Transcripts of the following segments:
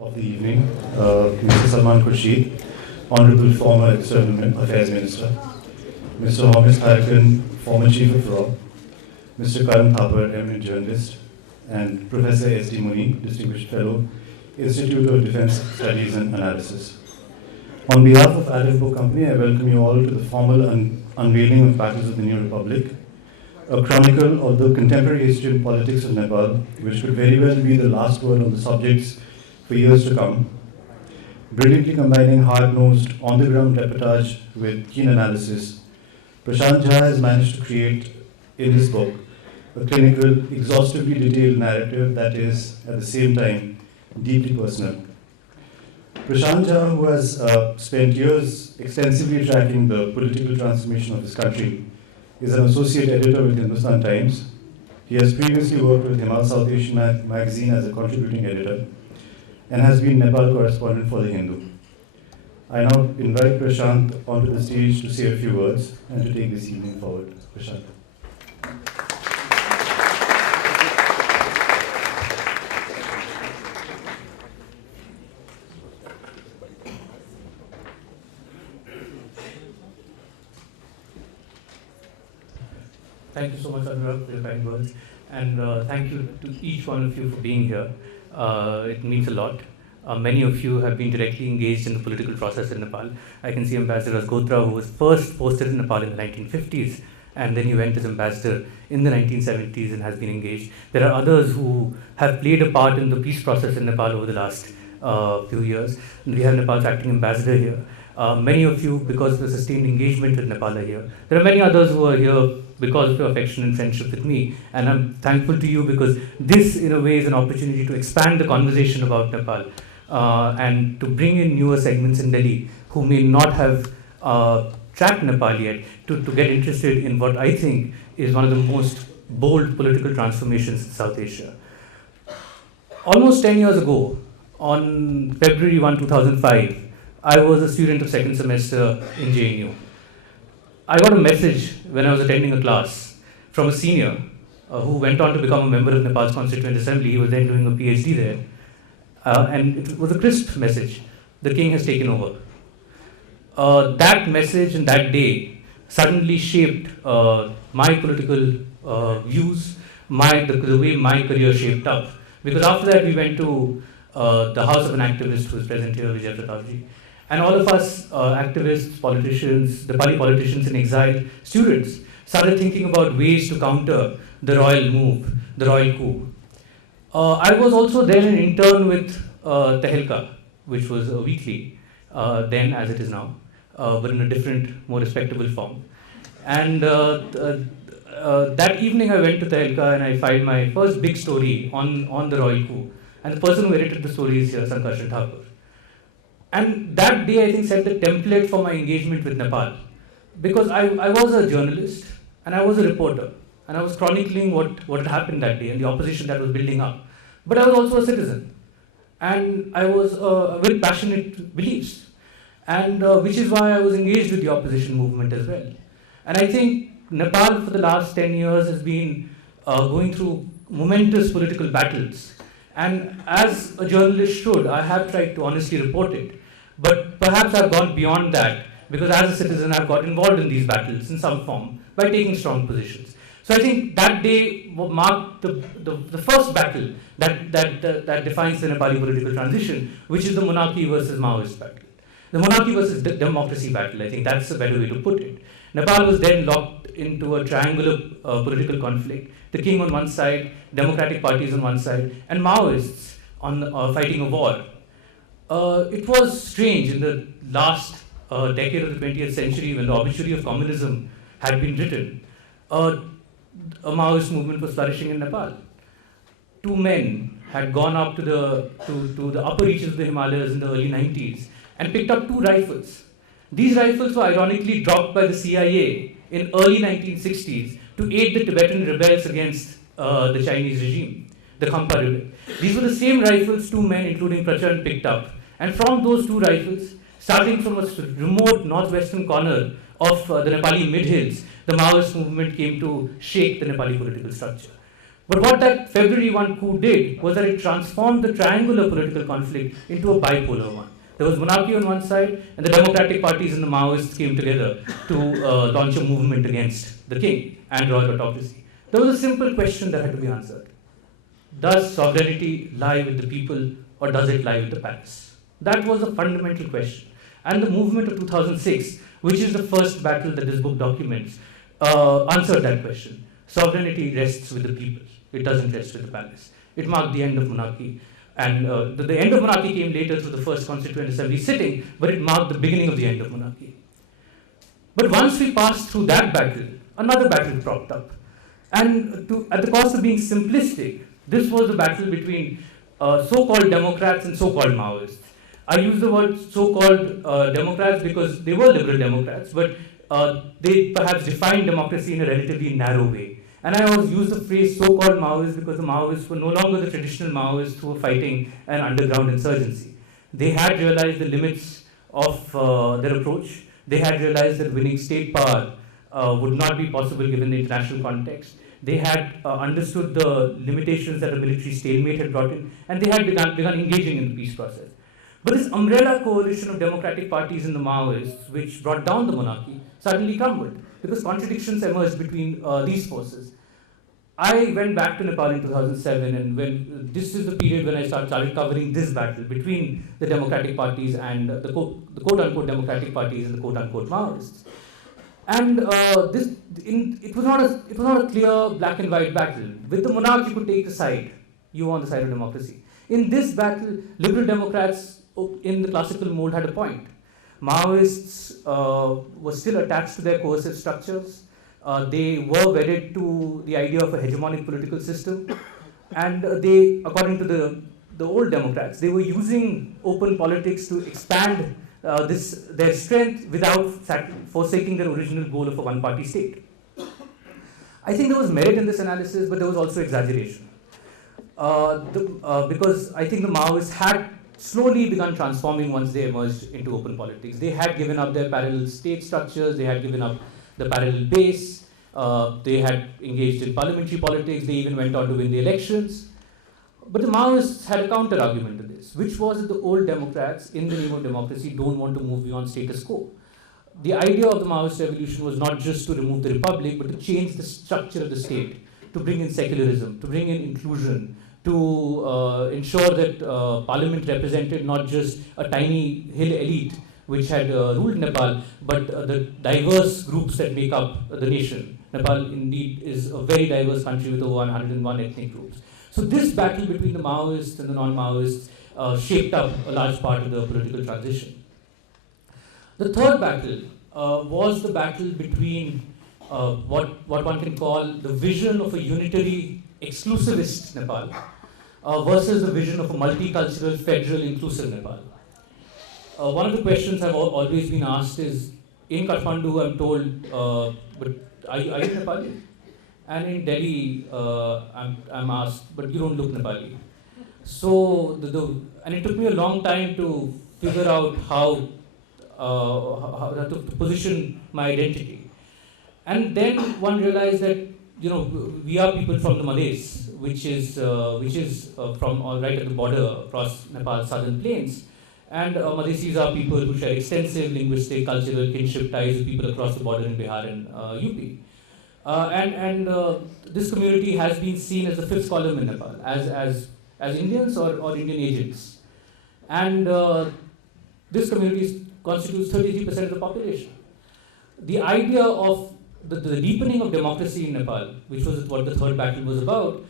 of the evening, Mr. Salman Khurshid, Honorable former External Affairs Minister, Mr. Maoist Harrigan, former Chief of RAW, Mr. Karan Thapar, eminent journalist, and Professor S.D. Muni, Distinguished Fellow, Institute of Defense Studies and Analysis. On behalf of Aleph Book Company, I welcome you all to the formal unveiling of Battles of the New Republic, a chronicle of the contemporary history and politics of Nepal, which could very well be the last word on the subjects for years to come. Brilliantly combining hard-nosed, on-the-ground reportage with keen analysis, Prashant has managed to create in this book a clinical, exhaustively detailed narrative that is, at the same time, deeply personal. Prashant, who has spent years extensively tracking the political transformation of his country, is an associate editor with Hindustan Times. He has previously worked with Himal South Asian magazine as a contributing editor and has been Nepal correspondent for The Hindu. I now invite Prashant onto the stage to say a few words and to take this evening forward. Prashant. Thank you so much, Anurag, for your kind words. And thank you to each one of you for being here. It means a lot. Many of you have been directly engaged in the political process in Nepal. I can see Ambassador Gotra, who was first posted in Nepal in the 1950s, and then he went as ambassador in the 1970s and has been engaged. There are others who have played a part in the peace process in Nepal over the last few years. And we have Nepal's acting ambassador here. Many of you, because of the sustained engagement with Nepal, are here. There are many others who are here because of your affection and friendship with me. And I'm thankful to you because this, in a way, is an opportunity to expand the conversation about Nepal and to bring in newer segments in Delhi who may not have tracked Nepal yet to get interested in what I think is one of the most bold political transformations in South Asia. Almost 10 years ago, on February 1, 2005, I was a student of second semester in JNU. I got a message when I was attending a class from a senior who went on to become a member of Nepal's Constituent Assembly. He was then doing a PhD there. And it was a crisp message. The king has taken over. That message and that day suddenly shaped my political views, the way my career shaped up. Because after that, we went to the house of an activist who is present here, Vijay Pratapji. And all of us, activists, politicians, the Nepali politicians in exile, students, started thinking about ways to counter the royal move, the royal coup. I was also then an intern with Tehelka, which was a weekly, then as it is now, but in a different, more respectable form. And that evening I went to Tehelka and I filed my first big story on the royal coup. And the person who edited the story is here, Sankarshan Thakur. And that day, I think, set the template for my engagement with Nepal. Because I was a journalist, and I was a reporter, and I was chronicling what had happened that day and the opposition that was building up. But I was also a citizen, and I was with passionate beliefs, and which is why I was engaged with the opposition movement as well. And I think Nepal, for the last 10 years, has been going through momentous political battles. And as a journalist should, I have tried to honestly report it. But perhaps I've gone beyond that, because as a citizen, I've got involved in these battles in some form by taking strong positions. So I think that day marked the first battle that defines the Nepali political transition, which is the monarchy versus Maoist battle. The monarchy versus democracy battle, I think that's a better way to put it. Nepal was then locked into a triangular political conflict. The king on one side, democratic parties on one side, and Maoists on fighting a war. It was strange in the last decade of the 20th century, when the obituary of communism had been written. A Maoist movement was flourishing in Nepal. Two men had gone up to the upper reaches of the Himalayas in the early 90s and picked up 2 rifles. These rifles were ironically dropped by the CIA in early 1960s to aid the Tibetan rebels against the Chinese regime, the Khampa rebel. These were the same rifles 2 men, including Prashant, picked up. And from those 2 rifles, starting from a remote northwestern corner of the Nepali mid-hills, the Maoist movement came to shake the Nepali political structure. But what that February 1 coup did was that it transformed the triangular political conflict into a bipolar one. There was monarchy on one side, and the democratic parties and the Maoists came together to launch a movement against the king and royal autocracy. There was a simple question that had to be answered. Does sovereignty lie with the people, or does it lie with the palace? That was a fundamental question. And the movement of 2006, which is the first battle that this book documents, answered that question. Sovereignty rests with the people. It doesn't rest with the palace. It marked the end of monarchy. And the end of monarchy came later through the first Constituent Assembly sitting, but it marked the beginning of the end of monarchy. But once we passed through that battle, another battle propped up. And at the cost of being simplistic, this was a battle between so-called Democrats and so-called Maoists. I use the word so-called Democrats because they were liberal Democrats, but they perhaps defined democracy in a relatively narrow way. And I always use the phrase so-called Maoists because the Maoists were no longer the traditional Maoists who were fighting an underground insurgency. They had realized the limits of their approach. They had realized that winning state power would not be possible given the international context. They had understood the limitations that a military stalemate had brought in, and they had begun engaging in the peace process. But this umbrella coalition of democratic parties and the Maoists, which brought down the monarchy, suddenly crumbled because contradictions emerged between these forces. I went back to Nepal in 2007, and this is the period when I started covering this battle between the democratic parties and the quote-unquote democratic parties and the quote-unquote Maoists. And it was not a clear black and white battle. With the monarch, you could take the side. You were on the side of democracy. In this battle, liberal Democrats in the classical mold had a point. Maoists were still attached to their coercive structures. They were wedded to the idea of a hegemonic political system. And they, according to the old Democrats, they were using open politics to expand their strength without forsaking their original goal of a one-party state. I think there was merit in this analysis, but there was also exaggeration. Because I think the Maoists had slowly begun transforming once they emerged into open politics. They had given up their parallel state structures, they had given up the parallel base, they had engaged in parliamentary politics, they even went on to win the elections. But the Maoists had a counter-argument to this, which was that the old Democrats, in the name of democracy, don't want to move beyond status quo. The idea of the Maoist revolution was not just to remove the republic, but to change the structure of the state, to bring in secularism, to bring in inclusion, to ensure that parliament represented not just a tiny hill elite which had ruled Nepal, but the diverse groups that make up the nation. Nepal indeed is a very diverse country with over 101 ethnic groups. So this battle between the Maoists and the non-Maoists shaped up a large part of the political transition. The third battle was the battle between what one can call the vision of a unitary exclusivist Nepal versus the vision of a multicultural, federal, inclusive Nepal. One of the questions I've always been asked is, in Kathmandu I'm told, but are you Nepali? And in Delhi, I'm asked, but you don't look Nepali. So, and it took me a long time to figure out how to position my identity. And then one realized that, we are people from the Madhesi, which is from right at the border across Nepal's southern plains. And Madhesis are people who share extensive linguistic, cultural kinship ties with people across the border in Bihar and UP. And this community has been seen as the fifth column in Nepal, as Indians or Indian agents. And this community constitutes 33% of the population. The idea of the deepening of democracy in Nepal, which was what the third battle was about,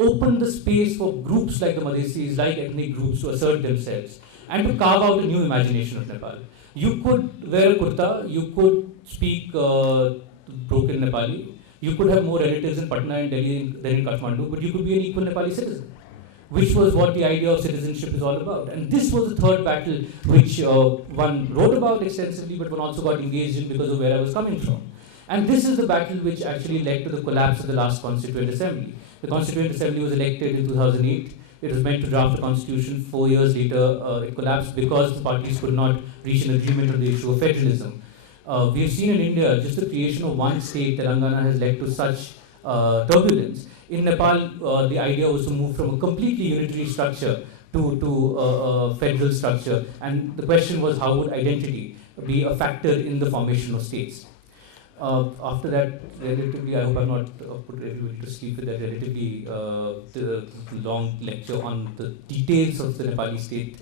opened the space for groups like the Madhesis, like ethnic groups, to assert themselves and to carve out a new imagination of Nepal. You could wear a kurta, you could speak broken Nepali, you could have more relatives in Patna and Delhi than in Kathmandu, but you could be an equal Nepali citizen, which was what the idea of citizenship is all about. And this was the third battle which one wrote about extensively, but one also got engaged in because of where I was coming from. And this is the battle which actually led to the collapse of the last Constituent Assembly. The Constituent Assembly was elected in 2008. It was meant to draft a constitution. 4 years later, it collapsed because the parties could not reach an agreement on the issue of federalism. We have seen in India, just the creation of one state, Telangana, has led to such turbulence. In Nepal, the idea was to move from a completely unitary structure to a federal structure, and the question was how would identity be a factor in the formation of states. After that, relatively, I hope I'm not put everybody to sleep with that relatively long lecture on the details of the Nepali state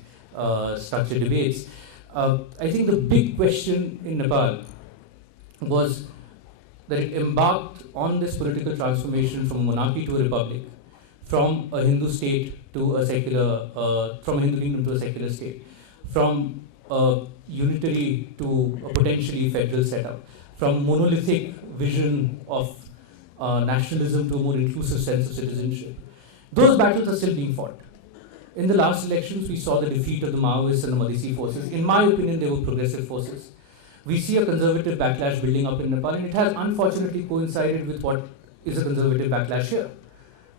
structure debates. I think the big question in Nepal was that it embarked on this political transformation from a monarchy to a republic, from a Hindu state to a secular, from a Hindu kingdom to a secular state, from a unitary to a potentially federal setup, from monolithic vision of nationalism to a more inclusive sense of citizenship. Those battles are still being fought. In the last elections, we saw the defeat of the Maoists and the Madhesi forces. In my opinion, they were progressive forces. We see a conservative backlash building up in Nepal, and it has unfortunately coincided with what is a conservative backlash here.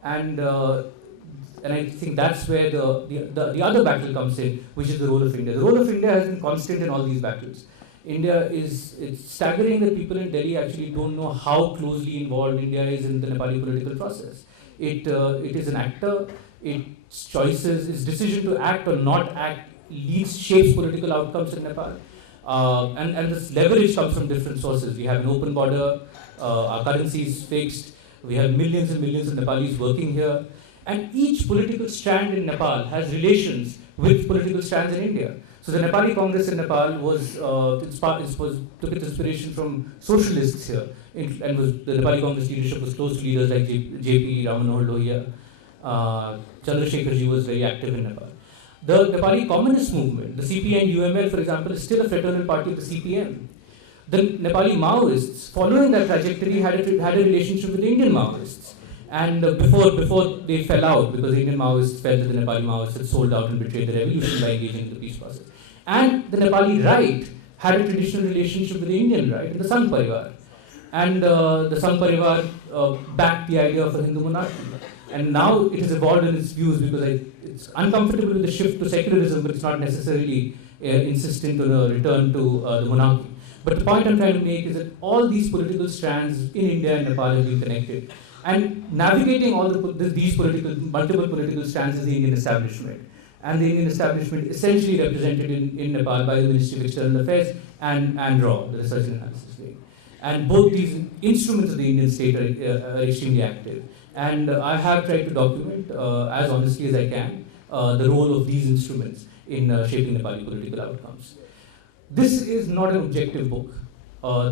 And I think that's where the other battle comes in, which is the role of India. The role of India has been constant in all these battles. It's staggering that people in Delhi actually don't know how closely involved India is in the Nepali political process. It is an actor. Its choices, its decision to act or not act shapes political outcomes in Nepal. And this leverage comes from different sources. We have an open border, our currency is fixed, we have millions and millions of Nepalis working here. And each political strand in Nepal has relations with political strands in India. So the Nepali Congress in Nepal took its inspiration from socialists here, and the Nepali Congress leadership was close to leaders like J.P. Ramanohar Lohia. Chandrasekharji was very active in Nepal. The Nepali Communist movement, the CPN UML, for example, is still a fraternal party of the CPM. The Nepali Maoists, following that trajectory, had a relationship with the Indian Maoists. And before they fell out, because the Indian Maoists felt that the Nepali Maoists had sold out and betrayed the revolution by engaging in the peace process. And the Nepali right had a traditional relationship with the Indian right, the Sangh Parivar. And the Sangh Parivar backed the idea of a Hindu monarchy. And now it has evolved in its views because it's uncomfortable with the shift to secularism, but it's not necessarily insistent on a return to the monarchy. But the point I'm trying to make is that all these political strands in India and Nepal have been connected. And navigating all these multiple political strands is the Indian establishment. And the Indian establishment essentially represented in Nepal by the Ministry of External Affairs and RAW, the Research and Analysis Wing. And both these instruments of the Indian state are extremely active. And I have tried to document, as honestly as I can, the role of these instruments in shaping Nepali political outcomes. This is not an objective book.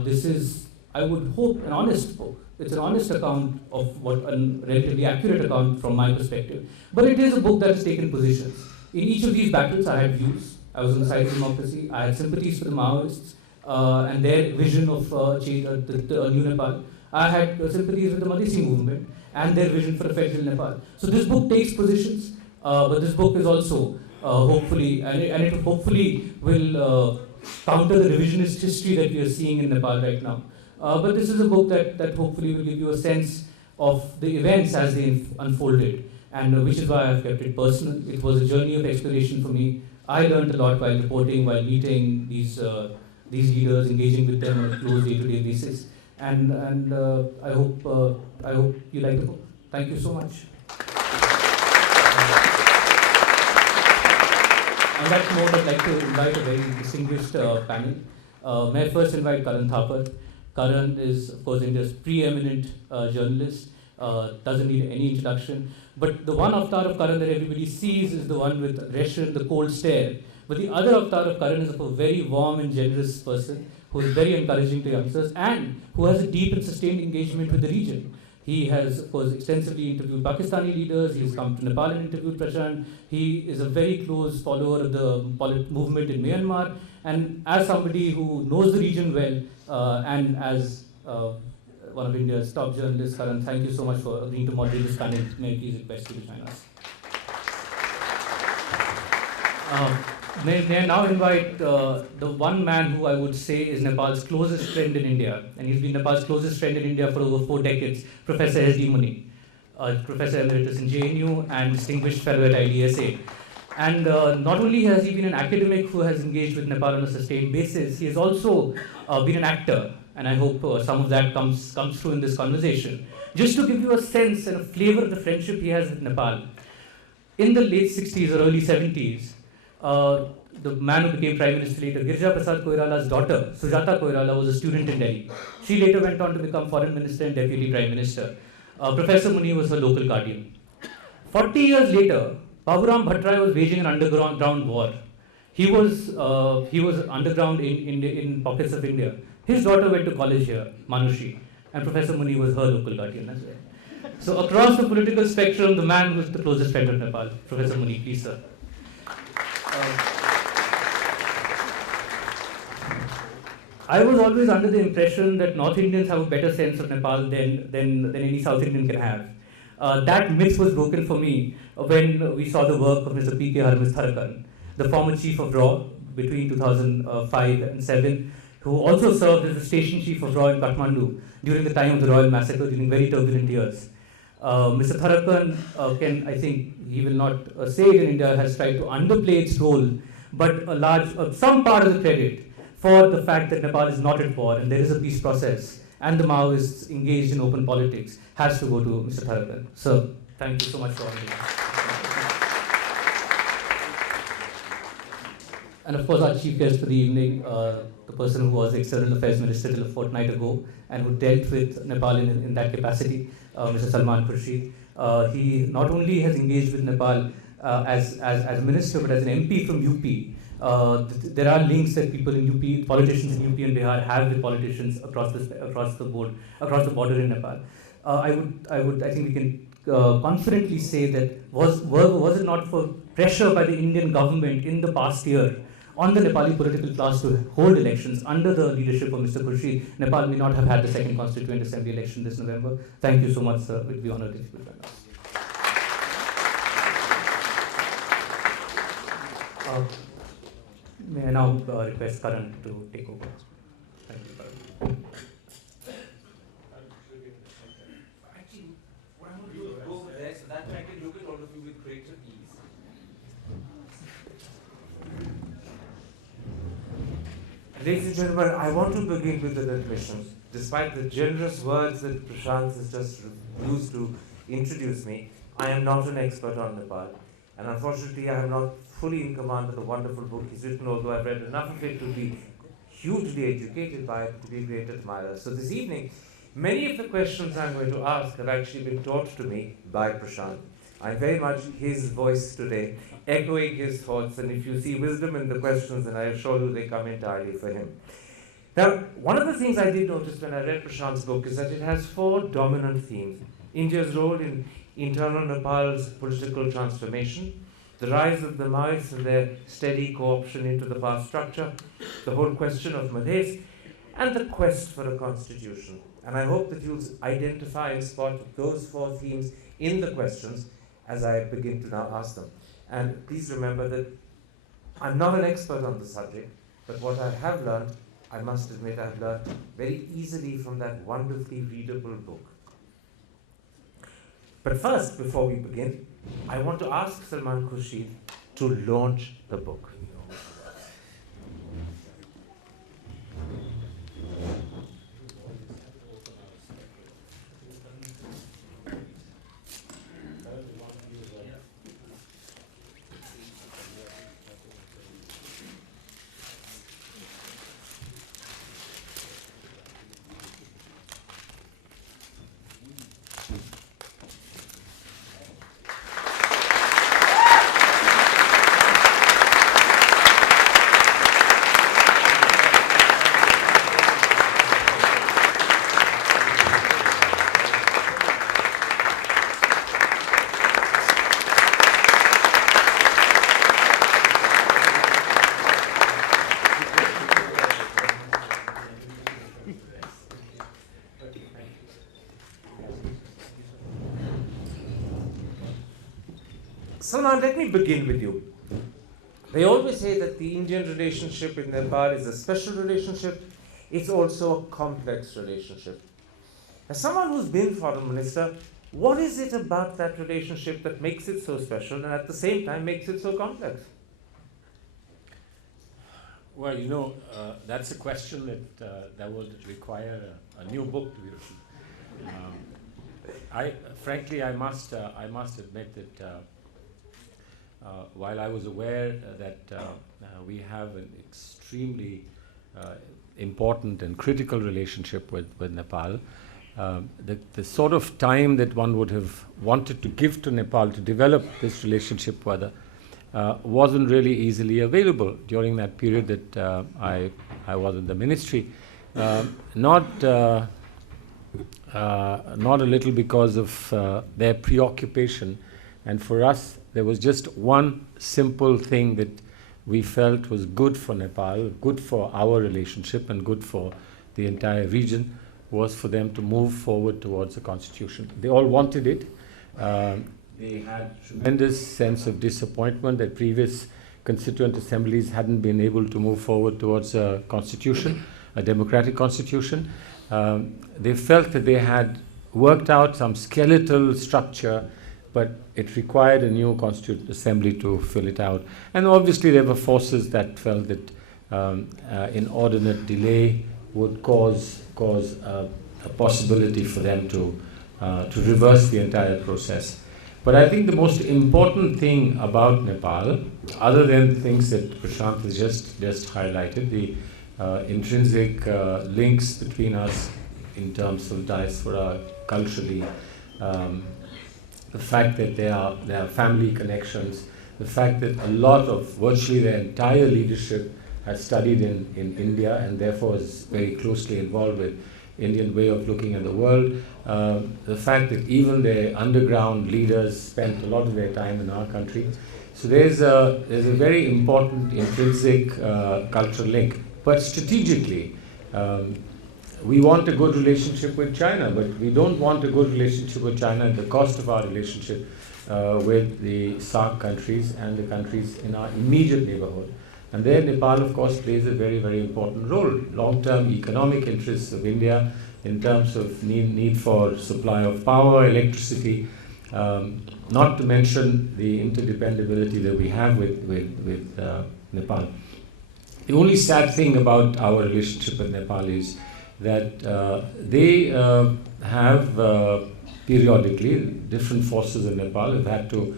This is, I would hope, an honest book. It's an honest account of a relatively accurate account from my perspective. But it is a book that has taken positions. In each of these battles, I had views. I was on the side of democracy. I had sympathies for the Maoists and their vision of change, the new Nepal. I had sympathies with the Madhesi movement and their vision for a federal Nepal. So this book takes positions, but this book is also hopefully, and it hopefully will counter the revisionist history that we are seeing in Nepal right now. But this is a book that hopefully will give you a sense of the events as they unfolded, and which is why I've kept it personal. It was a journey of exploration for me. I learned a lot while reporting, while meeting these leaders, engaging with them on a close day-to-day basis. And I hope you like the book. Thank you so much. On that note, I'd like to invite a very distinguished panel. May I first invite Karan Thapar. Karan is, of course, India's preeminent journalist, doesn't need any introduction. But the one avatar of Karan that everybody sees is the one with aggression, the cold stare. But the other avatar of Karan is of a very warm and generous person who is very encouraging to youngsters and who has a deep and sustained engagement with the region. He has, of course, extensively interviewed Pakistani leaders. He's come to Nepal and interviewed Prashant. He is a very close follower of the movement in Myanmar. And as somebody who knows the region well, and as one of India's top journalists, Karan, thank you so much for agreeing to moderate this panel. May I please request you to join us. May I now invite the one man who I would say is Nepal's closest friend in India, and he's been Nepal's closest friend in India for over 4 decades, Professor S.D. Muni, Professor Emeritus in JNU and distinguished fellow at IDSA. And not only has he been an academic who has engaged with Nepal on a sustained basis, he has also been an actor, and I hope some of that comes through in this conversation. Just to give you a sense and a flavor of the friendship he has with Nepal, in the late 60s or early 70s, the man who became Prime Minister later, Girja Prasad Koirala's daughter, Sujata Koirala, was a student in Delhi. She later went on to become Foreign Minister and Deputy Prime Minister. Professor Muni was her local guardian. 40 years later, Baburam Bhattrai was waging an underground war. He was underground in pockets of India. His daughter went to college here, Manushi, and Professor Muni was her local guardian as well. So across the political spectrum, the man who was the closest friend of Nepal, Professor Muni, please sir. I was always under the impression that North Indians have a better sense of Nepal than any South Indian can have. That myth was broken for me when we saw the work of Mr. P.K. Tharakan, the former chief of RAW between 2005 and 7, who also served as the station chief of RAW in Kathmandu during the time of the royal massacre during very turbulent years. Mr. Tharakan, I think he will not say it in India, has tried to underplay its role, but some part of the credit for the fact that Nepal is not at war and there is a peace process and the Maoists engaged in open politics has to go to Mr. Tharakan. So, thank you so much for having me. And of course, our chief guest for the evening, the person who was External Affairs Minister till a fortnight ago and who dealt with Nepal in that capacity, Mr. Salman Khurshid. He not only has engaged with Nepal as a minister, but as an MP from UP. There are links that people in UP, politicians in UP and Bihar have with politicians across the border in Nepal. I think we can confidently say that was it not for pressure by the Indian government in the past year on the Nepali political class to hold elections under the leadership of Mr. Khurshid, Nepal may not have had the second Constituent Assembly election this November. Thank you so much, sir. We'll be honored if you could join us. May I now request Karan to take over. Thank you, Karan. Actually, what I'm going to do is go there so that I can look at all of you with greater ease. Ladies and gentlemen, I want to begin with an admission. Despite the generous words that Prashant has just used to introduce me, I am not an expert on Nepal. And unfortunately, I am not fully in command of the wonderful book he's written, although I've read enough of it to be hugely educated by it, to be a great admirer. So this evening, many of the questions I'm going to ask have actually been taught to me by Prashant. I'm very much his voice today, echoing his thoughts, and if you see wisdom in the questions, then I assure you they come entirely for him. Now, one of the things I did notice when I read Prashant's book is that it has 4 dominant themes. India's role in internal Nepal's political transformation, the rise of the Maoists and their steady co-option into the power structure, the whole question of Madhesi, and the quest for a constitution. And I hope that you'll identify and spot those 4 themes in the questions as I begin to now ask them. And please remember that I'm not an expert on the subject, but what I have learned, I must admit I've learned very easily from that wonderfully readable book. But first, before we begin, I want to ask Salman Khurshid to launch the book. Salman, let me begin with you. They always say that the Indian relationship in Nepal is a special relationship. It's also a complex relationship. As someone who's been foreign minister, what is it about that relationship that makes it so special and at the same time makes it so complex? Well, that's a question that would require a new book to be written. Frankly, I must admit that while I was aware that we have an extremely important and critical relationship with Nepal, the sort of time that one would have wanted to give to Nepal to develop this relationship further wasn't really easily available during that period that I was in the ministry. Not a little because of their preoccupation, and for us there was just one simple thing that we felt was good for Nepal, good for our relationship and good for the entire region, was for them to move forward towards a constitution. They all wanted it. They had tremendous sense of disappointment that previous constituent assemblies hadn't been able to move forward towards a constitution, a democratic constitution. They felt that they had worked out some skeletal structure, but it required a new constituent assembly to fill it out. And obviously there were forces that felt that inordinate delay would cause a possibility for them to reverse the entire process. But I think the most important thing about Nepal, other than things that Prashant has just highlighted, the intrinsic links between us in terms of diaspora, culturally, the fact that there are family connections, the fact that a lot of, virtually their entire leadership has studied in India and therefore is very closely involved with Indian way of looking at the world, the fact that even their underground leaders spent a lot of their time in our country. So there's a very important intrinsic cultural link. But strategically, we want a good relationship with China, but we don't want a good relationship with China at the cost of our relationship with the SAARC countries and the countries in our immediate neighborhood. And there Nepal, of course, plays a very, very important role. Long-term economic interests of India in terms of need for supply of power, electricity, not to mention the interdependability that we have with Nepal. The only sad thing about our relationship with Nepal is that they have periodically, different forces in Nepal have had to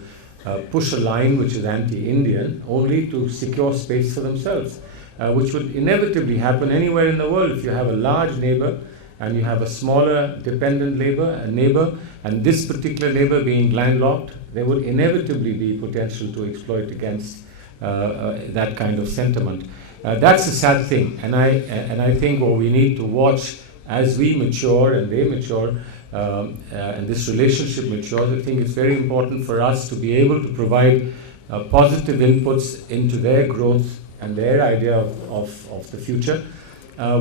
push a line which is anti-Indian only to secure space for themselves, which would inevitably happen anywhere in the world. If you have a large neighbor and you have a smaller dependent neighbor, and this particular neighbor being landlocked, there would inevitably be potential to exploit against that kind of sentiment. That's a sad thing, and I think what we need to watch as we mature and they mature, and this relationship matures. I think it's very important for us to be able to provide positive inputs into their growth and their idea of the future,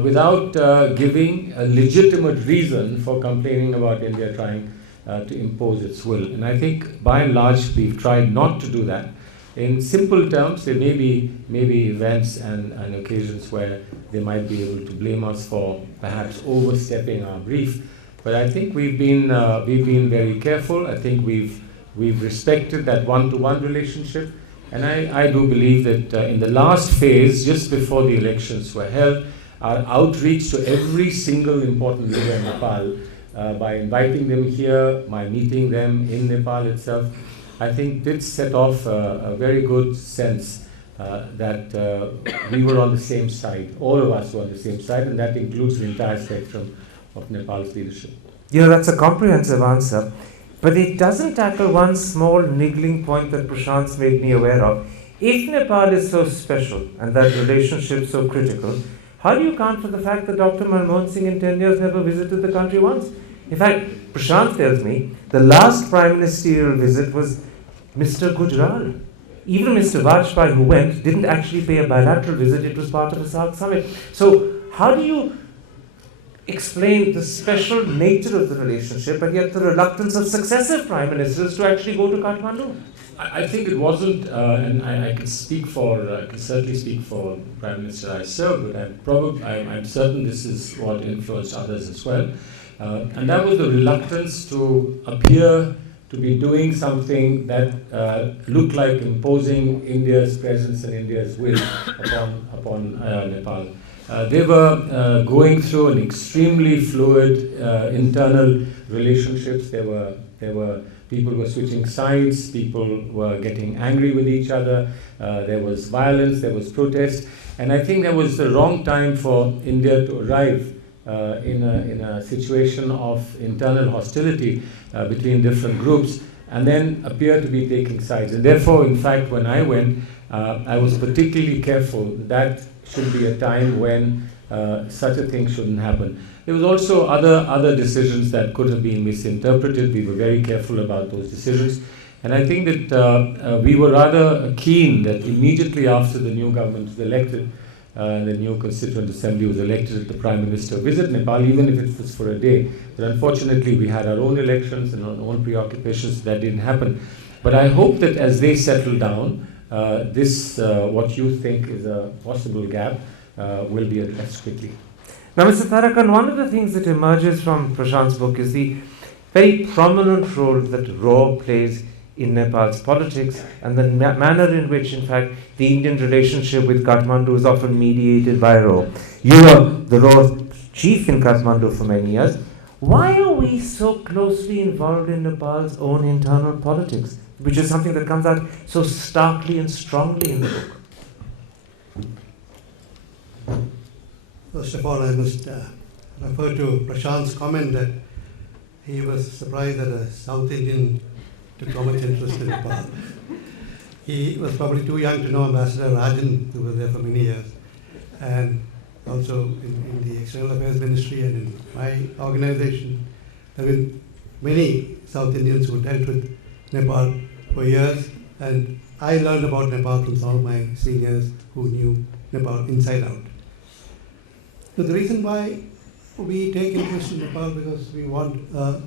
without giving a legitimate reason for complaining about India trying to impose its will. And I think by and large we've tried not to do that. In simple terms, there may be events and occasions where they might be able to blame us for perhaps overstepping our brief. But I think we've been very careful. I think we've respected that one-to-one relationship. And I do believe that in the last phase, just before the elections were held, our outreach to every single important leader in Nepal, by inviting them here, by meeting them in Nepal itself, I think did set off a very good sense that we were on the same side. All of us were on the same side, and that includes the entire spectrum of Nepal's leadership. You know, that's a comprehensive answer, but it doesn't tackle one small niggling point that Prashant's made me aware of. If Nepal is so special and that relationship so critical, how do you account for the fact that Dr. Manmohan Singh in 10 years never visited the country once? In fact, Prashant tells me the last prime ministerial visit was Mr. Gujral. Even Mr. Vajpayee, who went, didn't actually pay a bilateral visit. It was part of a SAARC summit. So how do you explain the special nature of the relationship and yet the reluctance of successive prime ministers to actually go to Kathmandu? I think it wasn't, and I can certainly speak for Prime Minister I served, but I'm certain this is what influenced others as well. And that was the reluctance to appear to be doing something that looked like imposing India's presence and India's will upon Nepal. They were going through an extremely fluid internal relationships. There were people were switching sides. People were getting angry with each other. There was violence. There was protest. And I think that was the wrong time for India to arrive in a situation of internal hostility between different groups, and then appear to be taking sides. And therefore, in fact, when I went, I was particularly careful. That should be a time when such a thing shouldn't happen. There was also other decisions that could have been misinterpreted. We were very careful about those decisions. And I think that we were rather keen that immediately after the new government was elected, the new Constituent Assembly was elected, the Prime Minister visit Nepal, even if it was for a day. But unfortunately, we had our own elections and our own preoccupations, that didn't happen. But I hope that as they settle down, what you think is a possible gap will be addressed quickly. Now, Mr. Tarakan, one of the things that emerges from Prashant's book is the very prominent role that RAW plays in Nepal's politics, and the manner in which, in fact, the Indian relationship with Kathmandu is often mediated by RAW. You were the RAW chief in Kathmandu for many years. Why are we so closely involved in Nepal's own internal politics, which is something that comes out so starkly and strongly in the book? First of all, I must refer to Prashant's comment that he was surprised that a South Indian took so much interest in Nepal. He was probably too young to know Ambassador Rajan, who was there for many years, and also in the External Affairs Ministry and in my organization. There have been many South Indians who dealt with Nepal for years, and I learned about Nepal from some of my seniors who knew Nepal inside out. So the reason why we take interest in Nepal because we want a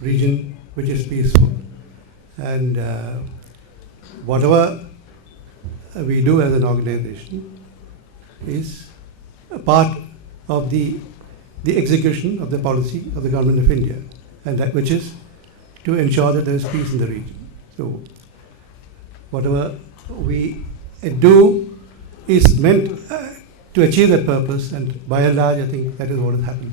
region which is peaceful. And whatever we do as an organization is a part of the execution of the policy of the Government of India, and that which is to ensure that there is peace in the region. So whatever we do is meant to achieve that purpose, and by and large, I think that is what has happened.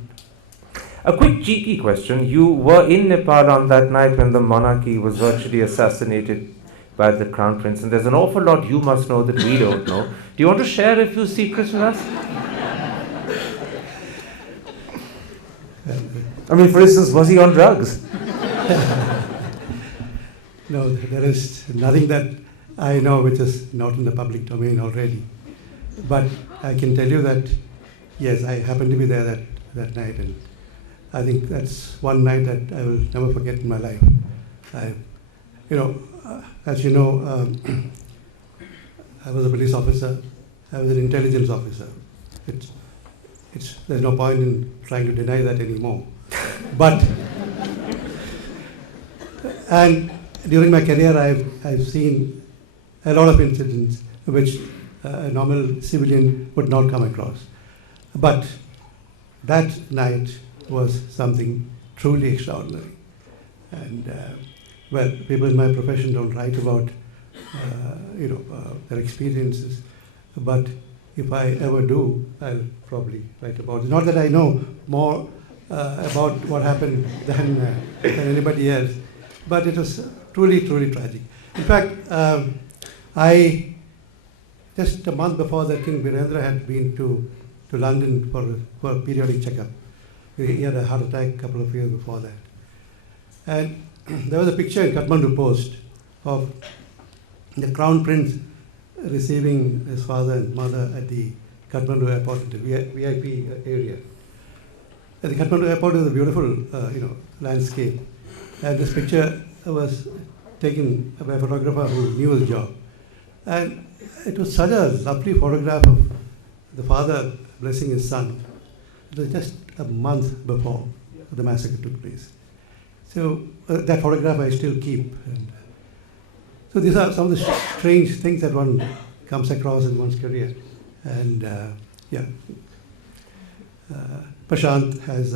A quick cheeky question. You were in Nepal on that night when the monarchy was virtually assassinated by the Crown Prince, and there's an awful lot you must know that we don't know. Do you want to share a few secrets with us? I mean, for instance, was he on drugs? No, there is nothing that I know which is not in the public domain already. But I can tell you that, yes, I happened to be there that night, and I think that's one night that I will never forget in my life. As you know, I was a police officer. I was an intelligence officer. There's no point in trying to deny that anymore. But, and during my career, I've seen a lot of incidents which a normal civilian would not come across. But that night was something truly extraordinary. And, people in my profession don't write about, their experiences. But if I ever do, I'll probably write about it. Not that I know more about what happened than anybody else, but it was truly, truly tragic. In fact, just a month before that, King Birendra had been to London for a periodic checkup. He had a heart attack a couple of years before that. And there was a picture in Kathmandu Post of the Crown Prince receiving his father and mother at the Kathmandu airport, in the VIP area. And the Kathmandu airport is a beautiful, landscape. And this picture was taken by a photographer who knew his job. And it was such a lovely photograph of the father blessing his son. It was just a month before the massacre took place. So that photograph I still keep. And so these are some of the strange things that one comes across in one's career. And Prashant has,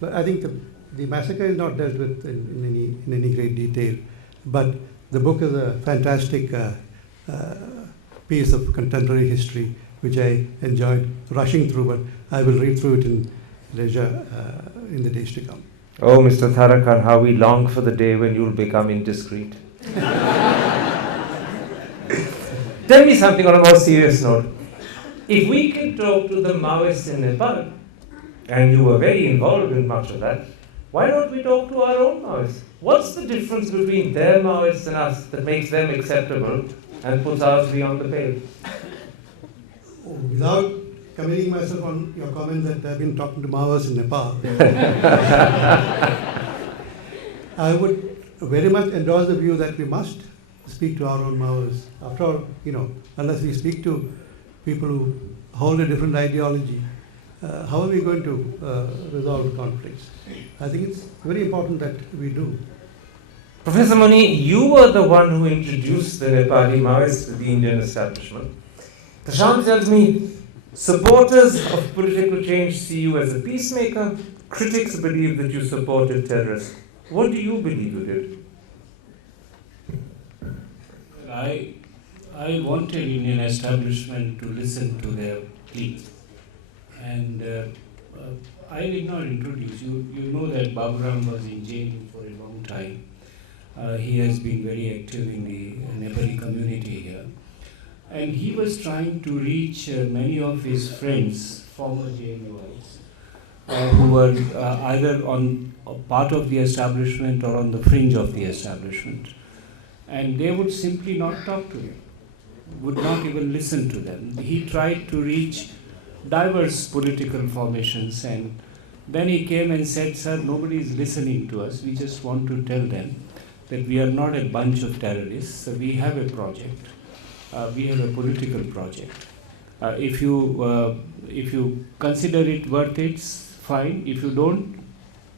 but I think the massacre is not dealt with in any great detail. But the book is a fantastic piece of contemporary history, which I enjoyed rushing through, but I will read through it in leisure in the days to come. Oh, Mr. Tharakan, how we long for the day when you'll become indiscreet. Tell me something on a more serious note. If we can talk to the Maoists in Nepal, and you were very involved in much of that, why don't we talk to our own Maoists? What's the difference between their Maoists and us that makes them acceptable and puts ours beyond the pale? Without commenting myself on your comment that I've been talking to Maoists in Nepal, I would very much endorse the view that we must speak to our own Maoists. After all, unless we speak to people who hold a different ideology, how are we going to resolve conflicts? I think it's very important that we do. Professor Muni, you were the one who introduced the Nepali Maoists to the Indian establishment. Prashant tells me supporters of political change see you as a peacemaker. Critics believe that you supported terrorists. What do you believe you did? I wanted Indian establishment to listen to their pleas. And I did not introduce you. You know that Baburam was in jail for a long time. He has been very active in the Nepali community here. And he was trying to reach many of his friends, former JNUites, who were either on a part of the establishment or on the fringe of the establishment. And they would simply not talk to him, would not even listen to them. He tried to reach diverse political formations, and then he came and said, "Sir, nobody is listening to us. We just want to tell them that we are not a bunch of terrorists. We have a project. We have a political project. If you consider it worth it, fine. If you don't,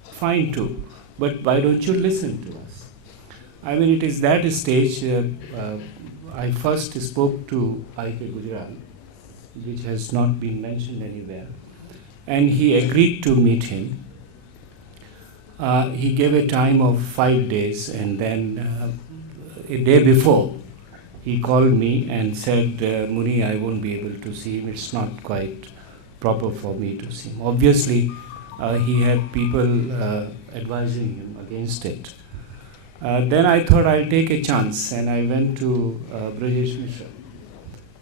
fine too. But why don't you listen to us?" I mean, it is that stage. I first spoke to I.K. Gujarat, which has not been mentioned anywhere, and he agreed to meet him. He gave a time of 5 days, and then a day before, he called me and said, "Muni, I won't be able to see him. It's not quite proper for me to see him." Obviously, he had people advising him against it. Then I thought I'll take a chance, and I went to Brajesh Mishra.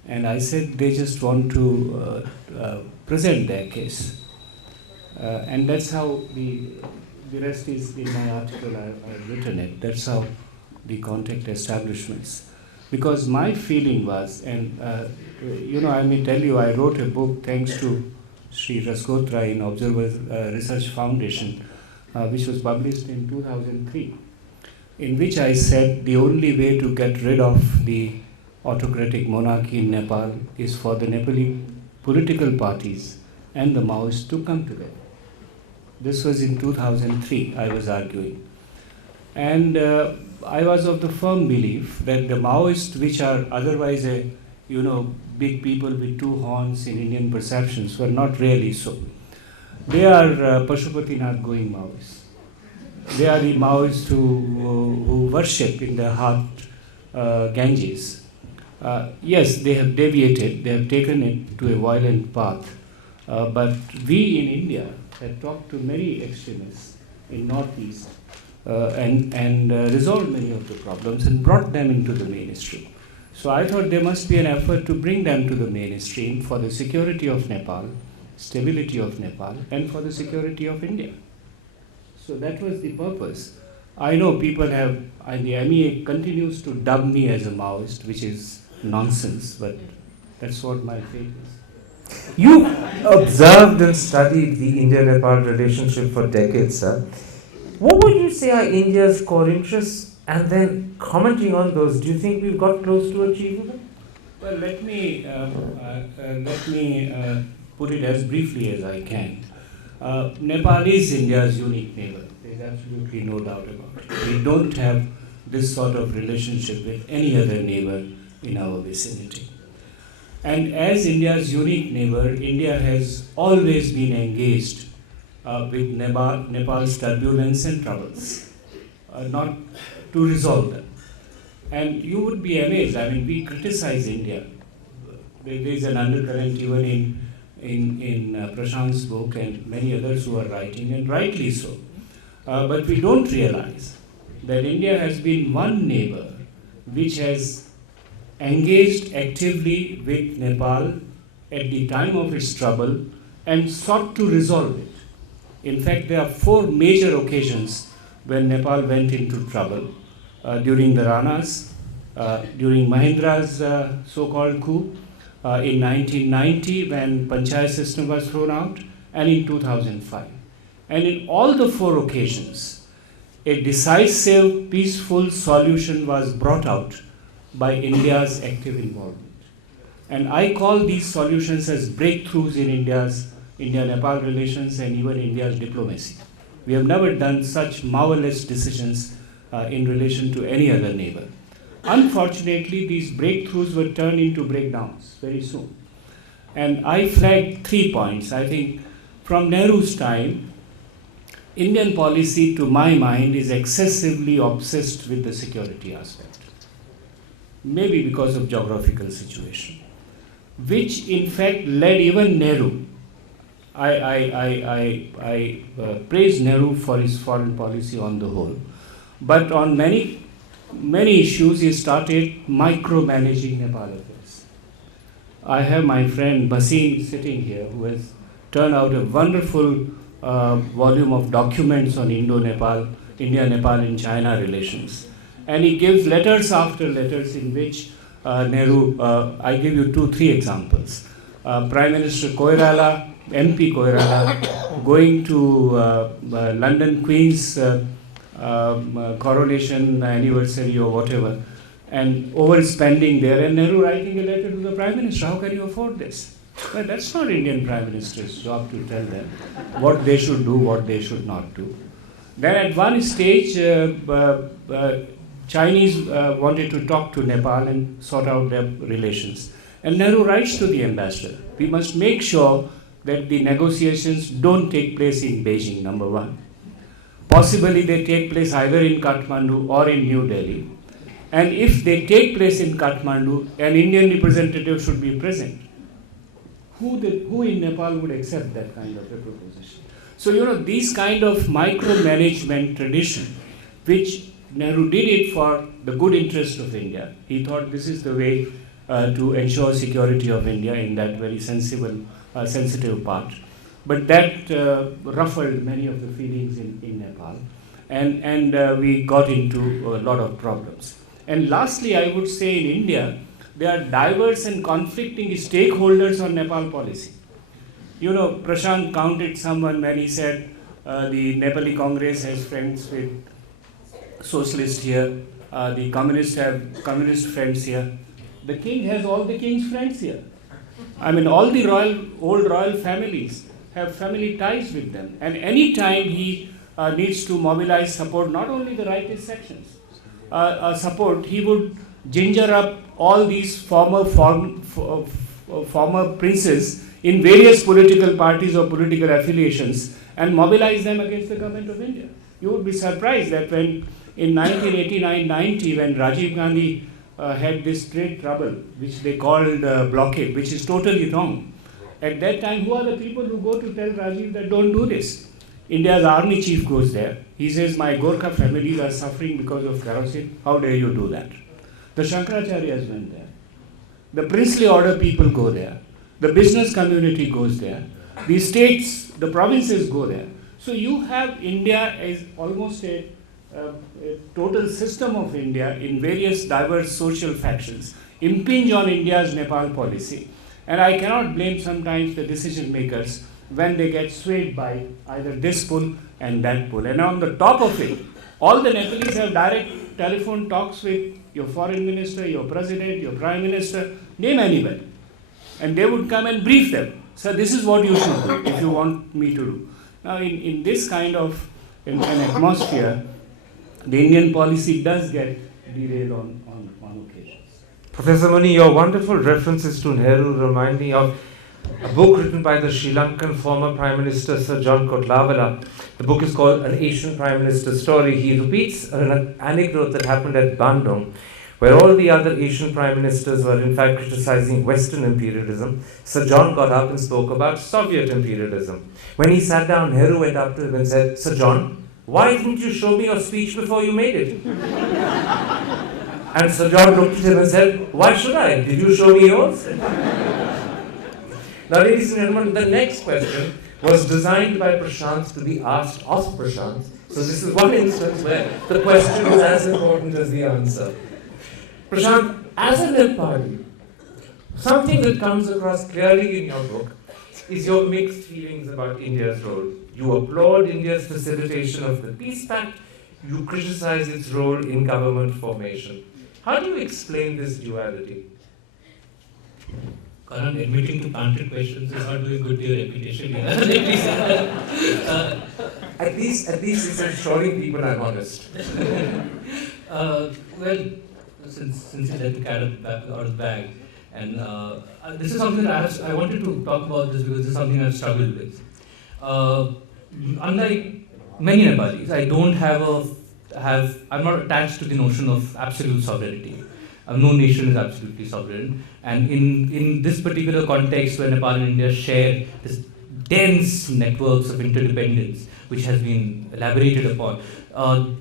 And I said, they just want to present their case. And that's how the rest is in my article, I've written it. That's how the contact establishments. Because my feeling was, and I may tell you, I wrote a book thanks to Sri Raskotra in Observer Research Foundation, which was published in 2003, in which I said the only way to get rid of the autocratic monarchy in Nepal is for the Nepali political parties and the Maoists to come together. This was in 2003, I was arguing. And I was of the firm belief that the Maoists, which are otherwise big people with two horns in Indian perceptions, were not really so. They are Pashupatinath going Maoists. They are the Maoists who worship in their heart Ganges. Yes, they have deviated, they have taken it to a violent path. But we in India have talked to many extremists in Northeast and resolved many of the problems and brought them into the mainstream. So I thought there must be an effort to bring them to the mainstream for the security of Nepal, stability of Nepal, and for the security of India. So that was the purpose. I know people have, and the MEA continues to dub me as a Maoist, which is nonsense, but that's what my fate is. You observed and studied the India-Nepal relationship for decades, sir. What would you say are India's core interests? And then commenting on those, do you think we've got close to achieving them? Well, let me put it as briefly as I can. Nepal is India's unique neighbor. There's absolutely no doubt about it. We don't have this sort of relationship with any other neighbor in our vicinity. And as India's unique neighbor, India has always been engaged with Nepal's turbulence and troubles, not to resolve them. And you would be amazed, I mean, we criticize India. There is an undercurrent even in Prashant's book and many others who are writing, and rightly so. But we don't realize that India has been one neighbor which has engaged actively with Nepal at the time of its trouble and sought to resolve it. In fact, there are 4 major occasions when Nepal went into trouble. During the Ranas, during Mahindra's so-called coup, in 1990 when Panchayat system was thrown out, and in 2005. And in all the 4 occasions, a decisive, peaceful solution was brought out by India's active involvement. And I call these solutions as breakthroughs in India-Nepal relations and even India's diplomacy. We have never done such marvelous decisions in relation to any other neighbor. Unfortunately, these breakthroughs were turned into breakdowns very soon. And I flagged 3 points. I think from Nehru's time, Indian policy, to my mind, is excessively obsessed with the security aspect. Maybe because of geographical situation, which in fact led even Nehru. I praise Nehru for his foreign policy on the whole, but on many issues he started micromanaging Nepal affairs. I have my friend Basim sitting here, who has turned out a wonderful volume of documents on Indo-Nepal, India-Nepal and China relations. And he gives letters after letters in which Nehru, I give you 2-3 examples. Prime Minister Koirala, MP Koirala, going to London Queen's coronation anniversary or whatever, and overspending there, and Nehru writing a letter to the Prime Minister, how can you afford this? Well, that's not Indian Prime Minister's job to tell them what they should do, what they should not do. Then at one stage, Chinese wanted to talk to Nepal and sort out their relations. And Nehru writes to the ambassador, we must make sure that the negotiations don't take place in Beijing, number 1. Possibly they take place either in Kathmandu or in New Delhi. And if they take place in Kathmandu, an Indian representative should be present. Who in Nepal would accept that kind of a proposition? So, these kind of micromanagement tradition, which Nehru did it for the good interest of India. He thought this is the way to ensure security of India in that very sensitive part. But that ruffled many of the feelings in Nepal, and we got into a lot of problems. And lastly, I would say in India, there are diverse and conflicting stakeholders on Nepal policy. Prashant counted someone when he said the Nepali Congress has friends with socialists here, the communists have communist friends here. The king has all the king's friends here. I mean, all the old royal families have family ties with them. And any time he needs to mobilize support, not only the rightist sections, support, he would ginger up all these former princes in various political parties or political affiliations and mobilize them against the government of India. You would be surprised that when in 1989-90, when Rajiv Gandhi had this trade trouble, which they called blockade, which is totally wrong. At that time, who are the people who go to tell Rajiv that don't do this? India's army chief goes there. He says, my Gorkha families are suffering because of kerosene. How dare you do that? The Shankaracharyas went there. The princely order people go there. The business community goes there. The states, the provinces go there. So you have India as almost a total system of India in various diverse social factions impinge on India's Nepal policy. And I cannot blame sometimes the decision makers when they get swayed by either this pull and that pull. And on the top of it, all the Nepalese have direct telephone talks with your foreign minister, your president, your prime minister, name anybody. And they would come and brief them. So this is what you should do if you want me to do. Now in this kind of an atmosphere, the Indian policy does get derailed on occasions. Professor Muni, your wonderful references to Nehru remind me of a book written by the Sri Lankan former Prime Minister Sir John Kotlavala. The book is called An Asian Prime Minister Story. He repeats an anecdote that happened at Bandung, where all the other Asian Prime Ministers were in fact criticizing Western imperialism. Sir John got up and spoke about Soviet imperialism. When he sat down, Nehru went up to him and said, Sir John, why didn't you show me your speech before you made it? And Sir John looked at him and said, why should I? Did you show me yours? Now, ladies and gentlemen, the next question was designed by Prashant to be asked of Prashant. So this is one instance where the question is as important as the answer. Prashant, as a Nepali, something that comes across clearly in your book is your mixed feelings about India's role. You applaud India's facilitation of the Peace Pact, you criticize its role in government formation. How do you explain this duality? Karan, admitting to planted questions is not doing good to your reputation. At least he said, showing people I'm honest. Well, since you let the cat out of the bag, and this is something that I wanted to talk about this because this is something I've struggled with. Unlike many Nepalis, I don't I'm not attached to the notion of absolute sovereignty. No nation is absolutely sovereign, and in this particular context where Nepal and India share this dense networks of interdependence, which has been elaborated upon,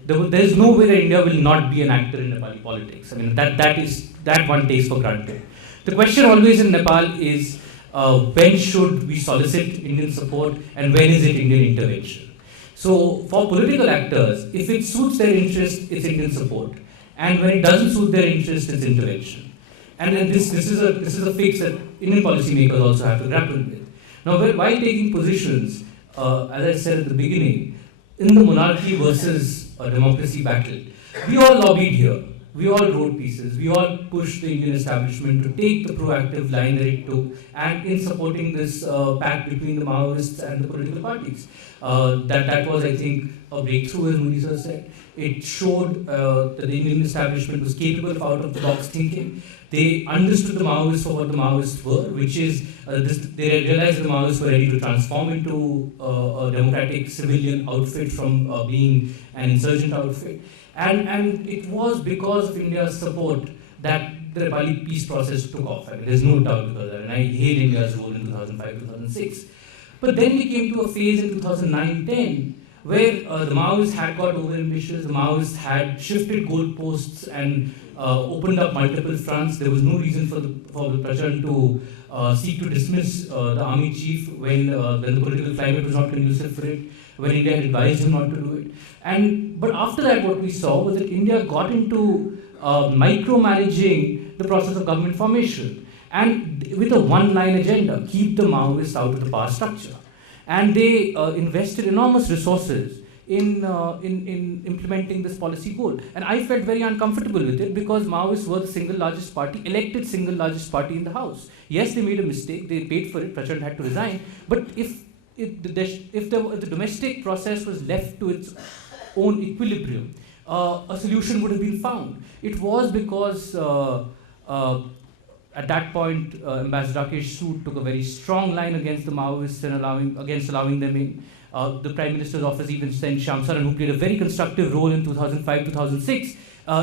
there is no way that India will not be an actor in Nepali politics. I mean, that one takes for granted. The question always in Nepal is when should we solicit Indian support and when is it Indian intervention? So for political actors, if it suits their interest, it's Indian support. And when it doesn't suit their interest, it's intervention. And this is a fix that Indian policymakers also have to grapple with. Now, while taking positions, as I said at the beginning, in the monarchy versus democracy battle, we all lobbied here. We all wrote pieces. We all pushed the Indian establishment to take the proactive line that it took, and in supporting this pact between the Maoists and the political parties. That was, I think, a breakthrough, as Muni sir said. It showed that the Indian establishment was capable of out-of-the-box thinking. They understood the Maoists for what the Maoists were, which is they realized the Maoists were ready to transform into a democratic civilian outfit from being an insurgent outfit. And it was because of India's support that the Nepali peace process took off. I mean, there's no doubt about that. And I hate India's role in 2005, 2006. But then we came to a phase in 2009-10 where the Maoists had got overambitious, the Maoists had shifted goalposts and opened up multiple fronts. There was no reason for the Prashant to seek to dismiss the army chief when the political climate was not conducive for it, when India had advised him not to do it. But after that, what we saw was that India got into micromanaging the process of government formation, and with a one-line agenda, keep the Maoists out of the power structure. And they invested enormous resources in implementing this policy goal. And I felt very uncomfortable with it because Maoists were the single largest party, elected single largest party in the House. Yes, they made a mistake, they paid for it, Prashant had to resign, but if the domestic process was left to its own equilibrium, a solution would have been found. It was because at that point, Ambassador Rakesh Sood took a very strong line against the Maoists and allowing them in. The Prime Minister's office even sent Shyam Saran, who played a very constructive role in 2005-2006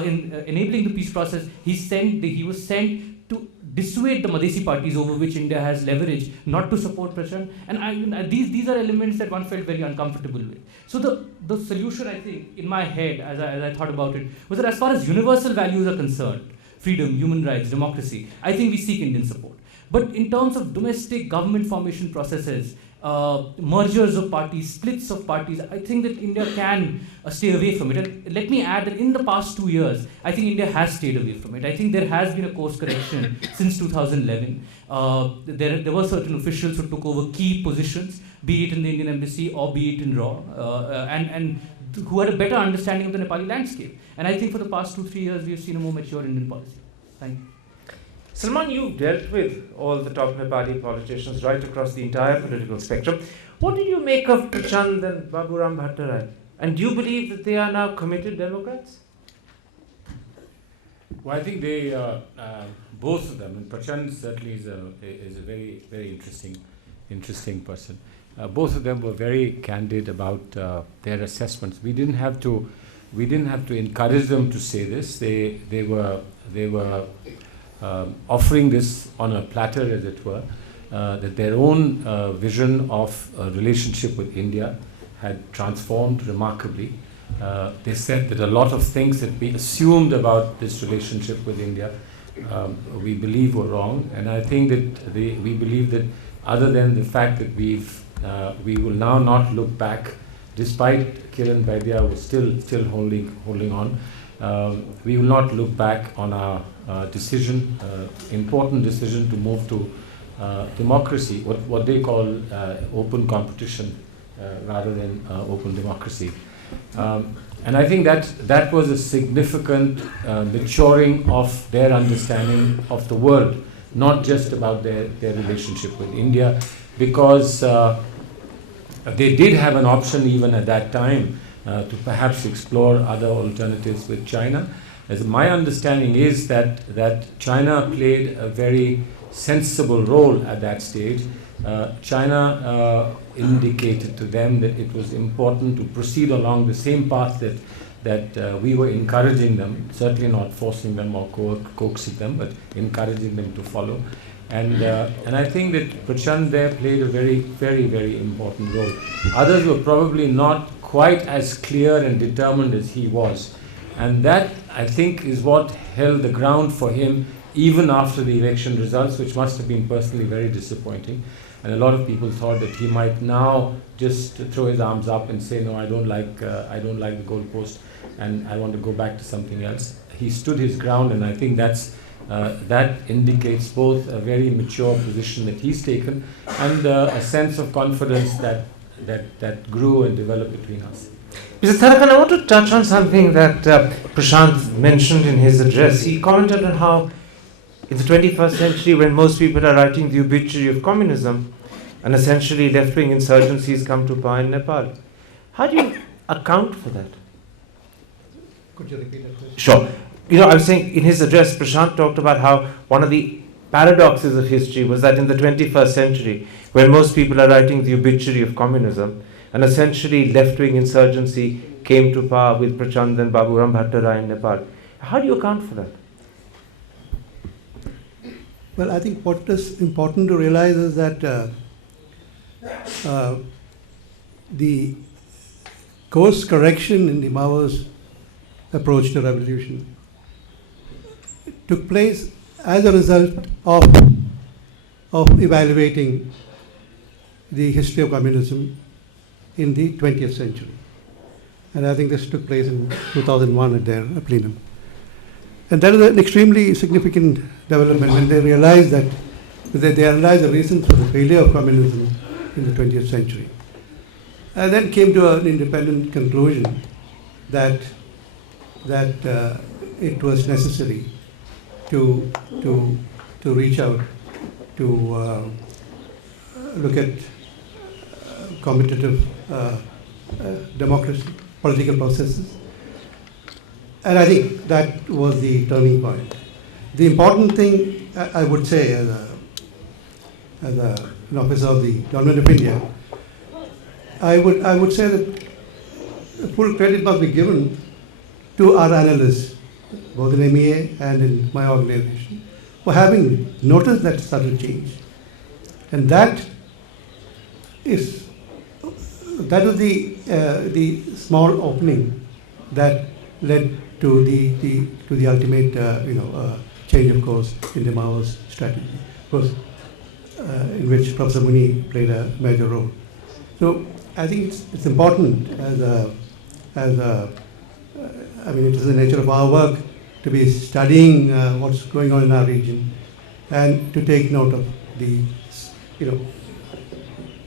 in enabling the peace process. He was sent to dissuade the Madhesi parties over which India has leverage, not to support Prashant. And these are elements that one felt very uncomfortable with. So the solution, I think, in my head, as I thought about it, was that as far as universal values are concerned, freedom, human rights, democracy, I think we seek Indian support. But in terms of domestic government formation processes, mergers of parties, splits of parties, I think that India can stay away from it. And let me add that in the past 2 years, I think India has stayed away from it. I think there has been a course correction since 2011. There were certain officials who took over key positions, be it in the Indian embassy or be it in RAW, and who had a better understanding of the Nepali landscape. And I think for the past 2-3 years, we have seen a more mature Indian policy. Thank you. Salman, you've dealt with all the top Nepali politicians right across the entire political spectrum. What did you make of Prashant and Baburam Bhattarai? And do you believe that they are now committed Democrats? Well, I think they, both of them, and Prashant certainly is a very, very interesting person. Both of them were very candid about their assessments. We didn't have to encourage them to say this. They were offering this on a platter, as it were, that their own vision of a relationship with India had transformed remarkably. They said that a lot of things that we assumed about this relationship with India we believe were wrong, and I think that we believe that other than the fact that we will now not look back, despite Kiran Vaidya was still holding on, we will not look back on our important decision to move to democracy, what they call open competition rather than open democracy. And I think that was a significant maturing of their understanding of the world, not just about their relationship with India, because they did have an option even at that time to perhaps explore other alternatives with China. As my understanding is that China played a very sensible role at that stage. China indicated to them that it was important to proceed along the same path that we were encouraging them, certainly not forcing them or coaxing them, but encouraging them to follow. And I think that Prashant there played a very, very, very important role. Others were probably not quite as clear and determined as he was. And that, I think, is what held the ground for him even after the election results, which must have been personally very disappointing. And a lot of people thought that he might now just throw his arms up and say, no, I don't like the goalpost, and I want to go back to something else. He stood his ground, and I think that indicates both a very mature position that he's taken and a sense of confidence that grew and developed between us. Mr. Tharakan, I want to touch on something that Prashant mentioned in his address. He commented on how in the 21st century, when most people are writing the obituary of communism, and essentially left-wing insurgencies come to power in Nepal. How do you account for that? Could you repeat that question? Sure. I was saying in his address, Prashant talked about how one of the paradoxes of history was that in the 21st century, when most people are writing the obituary of communism, and essentially left-wing insurgency came to power with Prachand and Baburam Bhattarai in Nepal. How do you account for that? Well, I think what is important to realize is that the course correction in the Maoist approach to revolution took place as a result of evaluating the history of communism in the 20th century. And I think this took place in 2001 at their plenum. And that is an extremely significant development when they realized they analyzed the reasons for the failure of communism in the 20th century. And then came to an independent conclusion that it was necessary to reach out, to look at competitive democracy, political processes. And I think that was the turning point. The important thing, I would say, as an officer of the Government of India, I would say that full credit must be given to our analysts, both in MEA and in my organization, for having noticed that subtle change. And that is the small opening that led to the ultimate change of course in the Maoist strategy, of course, in which Professor Muni played a major role. So I think it's important it is the nature of our work to be studying what's going on in our region and to take note of the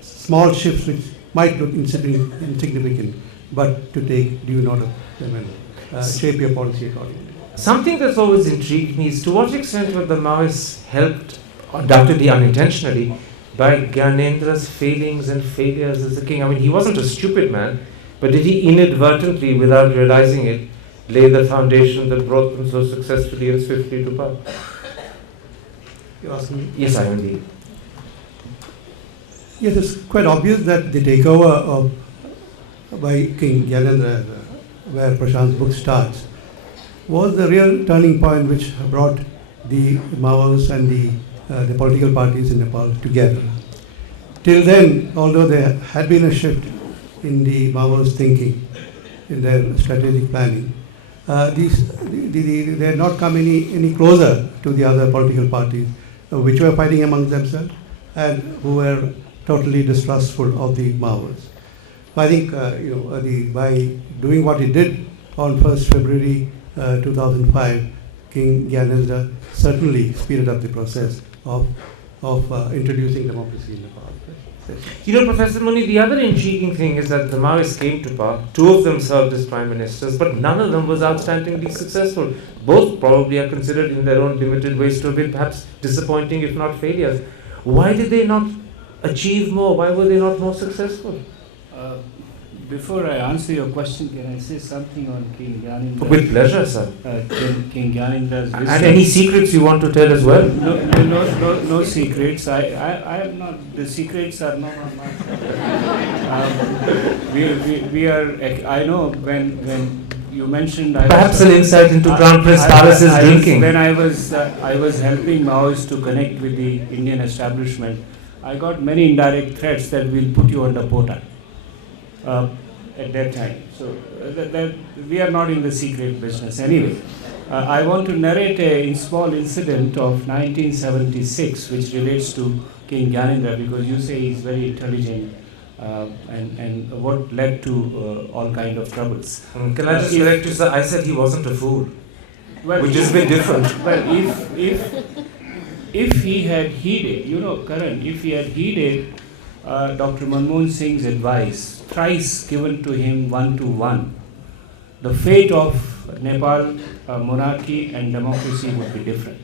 small shifts which might look insignificant, but to take due note of them and shape your policy accordingly. Something that's always intrigued me is to what extent were the Maoists helped, undoubtedly unintentionally, by Gyanedra's failings and failures as a king. I mean, he wasn't a stupid man, but did he inadvertently, without realizing it, lay the foundation that brought them so successfully and swiftly to power? You asking me? Yes, I am indeed. Yes, it's quite obvious that the takeover by King Gyanendra, where Prashant's book starts, was the real turning point which brought the Maoists and the political parties in Nepal together. Till then, although there had been a shift in the Maoist thinking, in their strategic planning. They had not come any closer to the other political parties, which were fighting among themselves and who were totally distrustful of the Maoists. I think by doing what he did on 1st February 2005, King Gyanendra certainly speeded up the process of introducing democracy in Nepal. You know, Professor Muni, the other intriguing thing is that the Maoists came to power. 2 of them served as prime ministers, but none of them was outstandingly successful. Both probably are considered in their own limited ways to have been perhaps disappointing, if not failures. Why did they not achieve more? Why were they not more successful? Before I answer your question, can I say something on King Gyanendra? With pleasure, sir. King Gyanendra's wisdom. And any secrets you want to tell as well? No secrets. I am not. The secrets are not on my side. We are. I know when you mentioned. Perhaps an insight into Crown Prince Palace's drinking. When I was helping Maoists to connect with the Indian establishment, I got many indirect threats that will put you under pota. At that time. So that we are not in the secret business anyway. I want to narrate a small incident of 1976 which relates to King Gyanendra, because you say he's very intelligent and what led to all kind of troubles. Can I just correct you, sir? I said he wasn't a fool, well, which is a bit different. Well, if he had heeded, Karan, if he had heeded Dr. Manmohan Singh's advice, thrice given to him 1-1, the fate of Nepal monarchy and democracy would be different.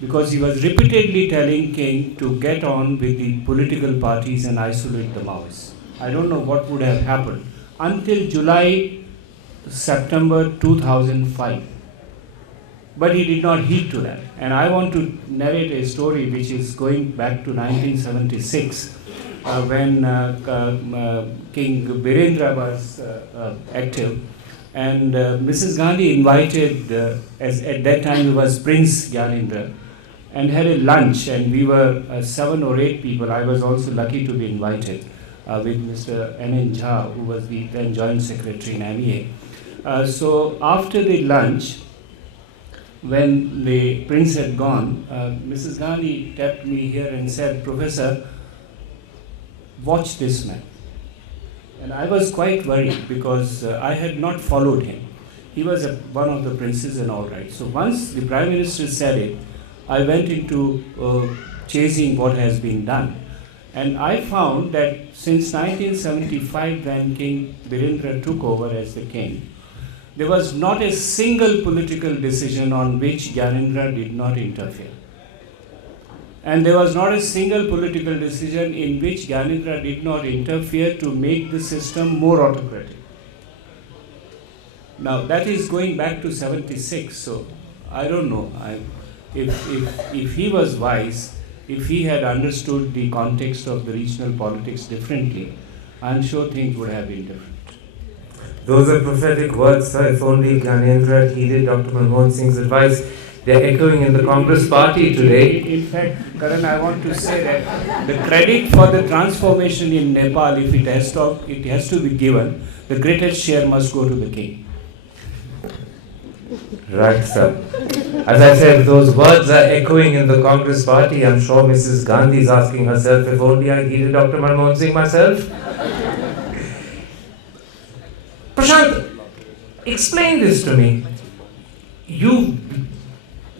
Because he was repeatedly telling King to get on with the political parties and isolate the Maoists. I don't know what would have happened until September 2005. But he did not heed to that. And I want to narrate a story which is going back to 1976, when King Birendra was active. And Mrs. Gandhi invited, at that time it was Prince Gyanendra, and had a lunch. And we were 7 or 8 people. I was also lucky to be invited with Mr. N.N. Jha, who was the then Joint Secretary in MEA. So after the lunch, when the prince had gone, Mrs. Gandhi tapped me here and said, "Professor, watch this man." And I was quite worried because I had not followed him. He was one of the princes and all right. So once the Prime Minister said it, I went into chasing what has been done. And I found that since 1975, when King Birendra took over as the king, there was not a single political decision on which Gyanendra did not interfere. And there was not a single political decision in which Gyanendra did not interfere to make the system more autocratic. Now that is going back to 76, so I don't know if he was wise, if he had understood the context of the regional politics differently, I'm sure things would have been different. Those are prophetic words, sir. If only Gyanendra had heeded Dr. Manmohan Singh's advice. They're echoing in the Congress party today. In fact, Karan, I want to say that the credit for the transformation in Nepal, if it has to be given, the greatest share must go to the king. Right, sir. As I said, those words are echoing in the Congress party. I'm sure Mrs. Gandhi is asking herself, if only I heeded Dr. Manmohan Singh myself. Prashant, explain this to me. You've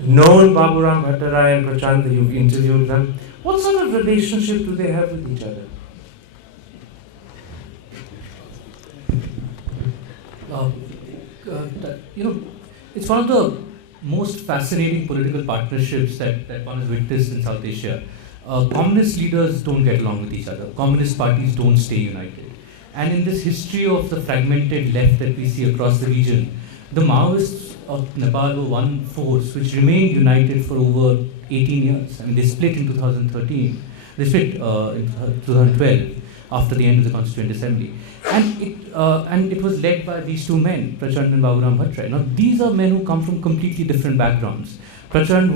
known Baburam Bhattarai and Prashant, you've interviewed them. What sort of relationship do they have with each other? It's one of the most fascinating political partnerships that one has witnessed in South Asia. Communist leaders don't get along with each other. Communist parties don't stay united. And in this history of the fragmented left that we see across the region, the Maoists of Nepal were one force which remained united for over 18 years. I mean, they split in 2013. They split in 2012 after the end of the Constituent Assembly. And it was led by these two men, Prashant and Baburam Bhattarai. Now, these are men who come from completely different backgrounds. Prashant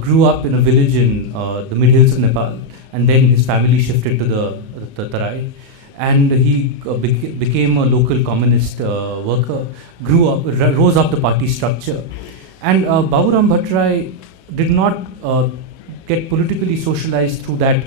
grew up in a village in the mid-hills of Nepal, and then his family shifted to the Tarai. and he became a local communist worker, rose up the party structure. And Baburam Bhattarai did not get politically socialized through that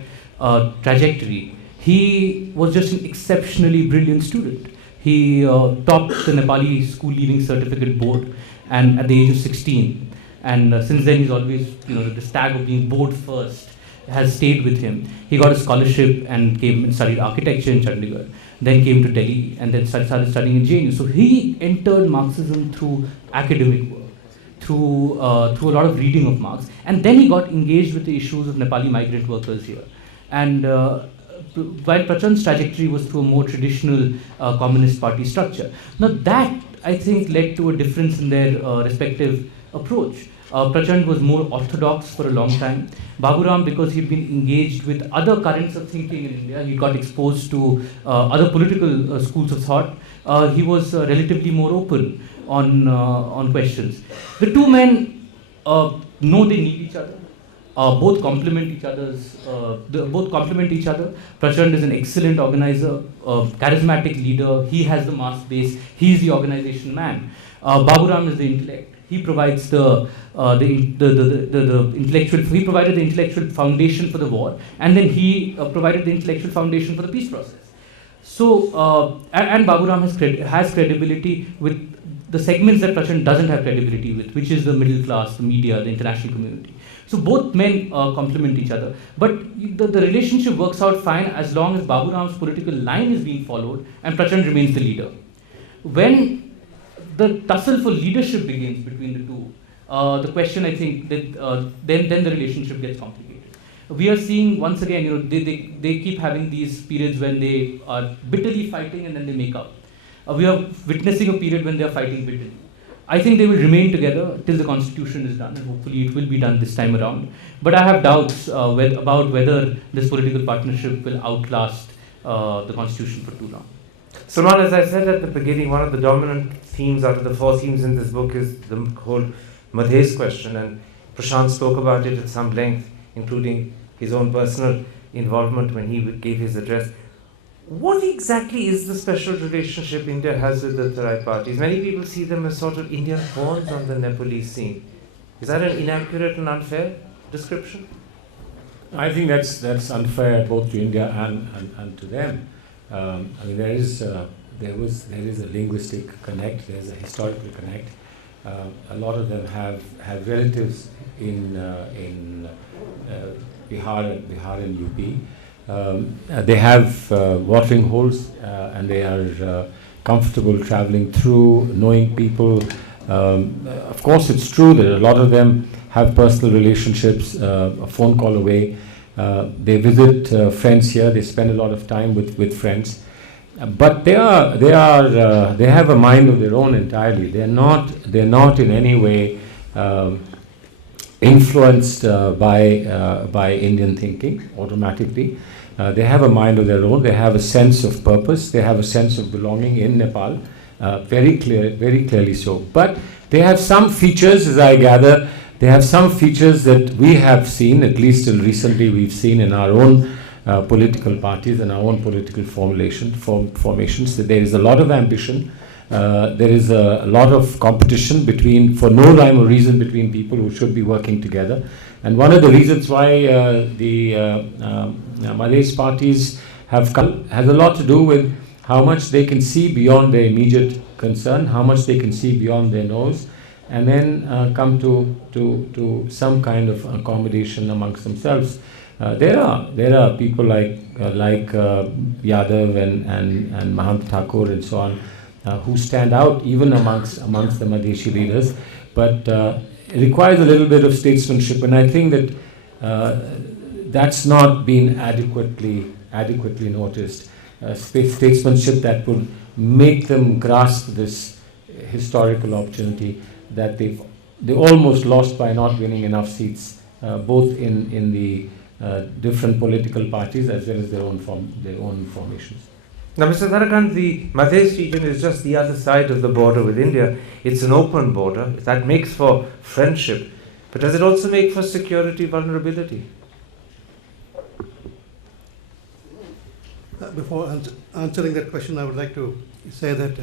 trajectory. He was just an exceptionally brilliant student. He topped the Nepali School Leaving Certificate Board, and at the age of 16. And since then, he's always, the tag of being board first has stayed with him. He got a scholarship and came and studied architecture in Chandigarh, then came to Delhi, and then started studying in JNU. So he entered Marxism through academic work, through a lot of reading of Marx, and then he got engaged with the issues of Nepali migrant workers here. And while Prachant's trajectory was through a more traditional communist party structure. Now that, I think, led to a difference in their respective approach. Prachant was more orthodox for a long time. Baburam, because he'd been engaged with other currents of thinking in India, he got exposed to other political schools of thought, he was relatively more open on questions. The two men know they need each other. Both complement each other. Prashant is an excellent organizer, charismatic leader. He has the mass base. He's the organization man. Baburam is the intellect. He provides the intellectual. He provided the intellectual foundation for the war, and then he provided the intellectual foundation for the peace process. So, and Baburam has credibility with the segments that Prashant doesn't have credibility with, which is the middle class, the media, the international community. So both men complement each other. But the relationship works out fine as long as Baburam's political line is being followed and Prachant remains the leader. When the tussle for leadership begins between the two, the question, I think, that then the relationship gets complicated. We are seeing, once again, they keep having these periods when they are bitterly fighting and then they make up. We are witnessing a period when they are fighting bitterly. I think they will remain together till the constitution is done, and hopefully it will be done this time around. But I have doubts about whether this political partnership will outlast the constitution for too long. Salman, as I said at the beginning, one of the dominant themes out of the 4 themes in this book is the whole Madhesi question, and Prashant spoke about it at some length, including his own personal involvement when he gave his address. What exactly is the special relationship India has with the Terai parties? Many people see them as sort of Indian pawns on the Nepalese scene. Is that an inaccurate and unfair description? I think that's unfair both to India and to them. I mean, there is a linguistic connect. There is a historical connect. A lot of them have relatives in Bihar and UP. They have watering holes, and they are comfortable traveling through, knowing people. Of course, it's true that a lot of them have personal relationships, a phone call away. They visit friends here. They spend a lot of time with friends. But they have a mind of their own entirely. They're not in any way influenced by Indian thinking automatically. They have a mind of their own. They have a sense of purpose. They have a sense of belonging in Nepal, very clearly so. But they have some features, as I gather, they have some features that we have seen, at least till recently we've seen in our own political parties and our own political formations, that there is a lot of ambition. There is a lot of competition for no rhyme or reason between people who should be working together. And one of the reasons why the Maoist parties has a lot to do with how much they can see beyond their immediate concern, how much they can see beyond their nose, and then come to some kind of accommodation amongst themselves. There are people like Yadav and Mahant Thakur and so on, who stand out even amongst the Madhesi leaders, but it requires a little bit of statesmanship, and I think that that's not been adequately noticed. Statesmanship that would make them grasp this historical opportunity that they almost lost by not winning enough seats, both in the different political parties as well as their own formations. Now, Mr. Tarakant, the Madhesi region is just the other side of the border with India. It's an open border. That makes for friendship. But does it also make for security vulnerability? Before answering that question, I would like to say that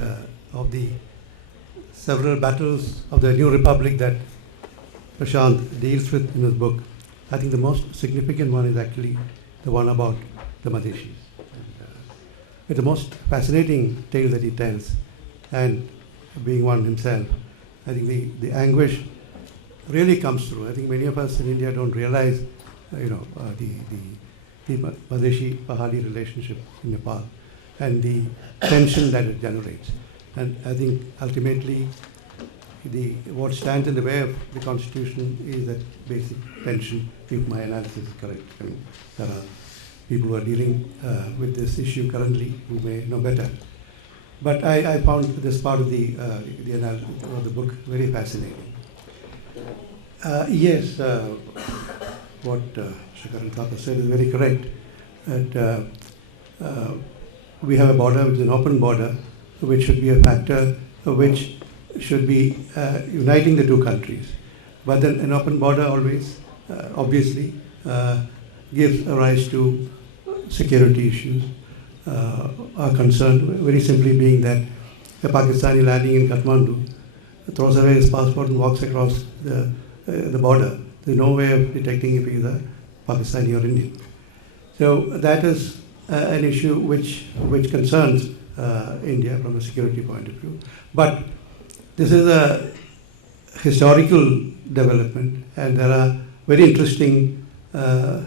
of the several battles of the new republic that Prashant deals with in his book, I think the most significant one is actually the one about the Madhesis. It's the most fascinating tale that he tells, and being one himself, I think the anguish really comes through. I think many of us in India don't realize, the Madhesi Pahadi relationship in Nepal and the tension that it generates. And I think ultimately what stands in the way of the constitution is that basic tension, if my analysis is correct. I mean, there are people who are dealing with this issue currently who may know better. But I found this part of the analysis of the book very fascinating. Yes, what Shakaran Thapa said is very correct. That we have a border which is an open border, which should be a factor which should be uniting the two countries. But then an open border always, obviously, gives rise to security issues. Are concerned very simply being that a Pakistani landing in Kathmandu throws away his passport and walks across the border. There's no way of detecting if he's a Pakistani or Indian. So that is an issue which concerns India from a security point of view. But this is a historical development, and there are very interesting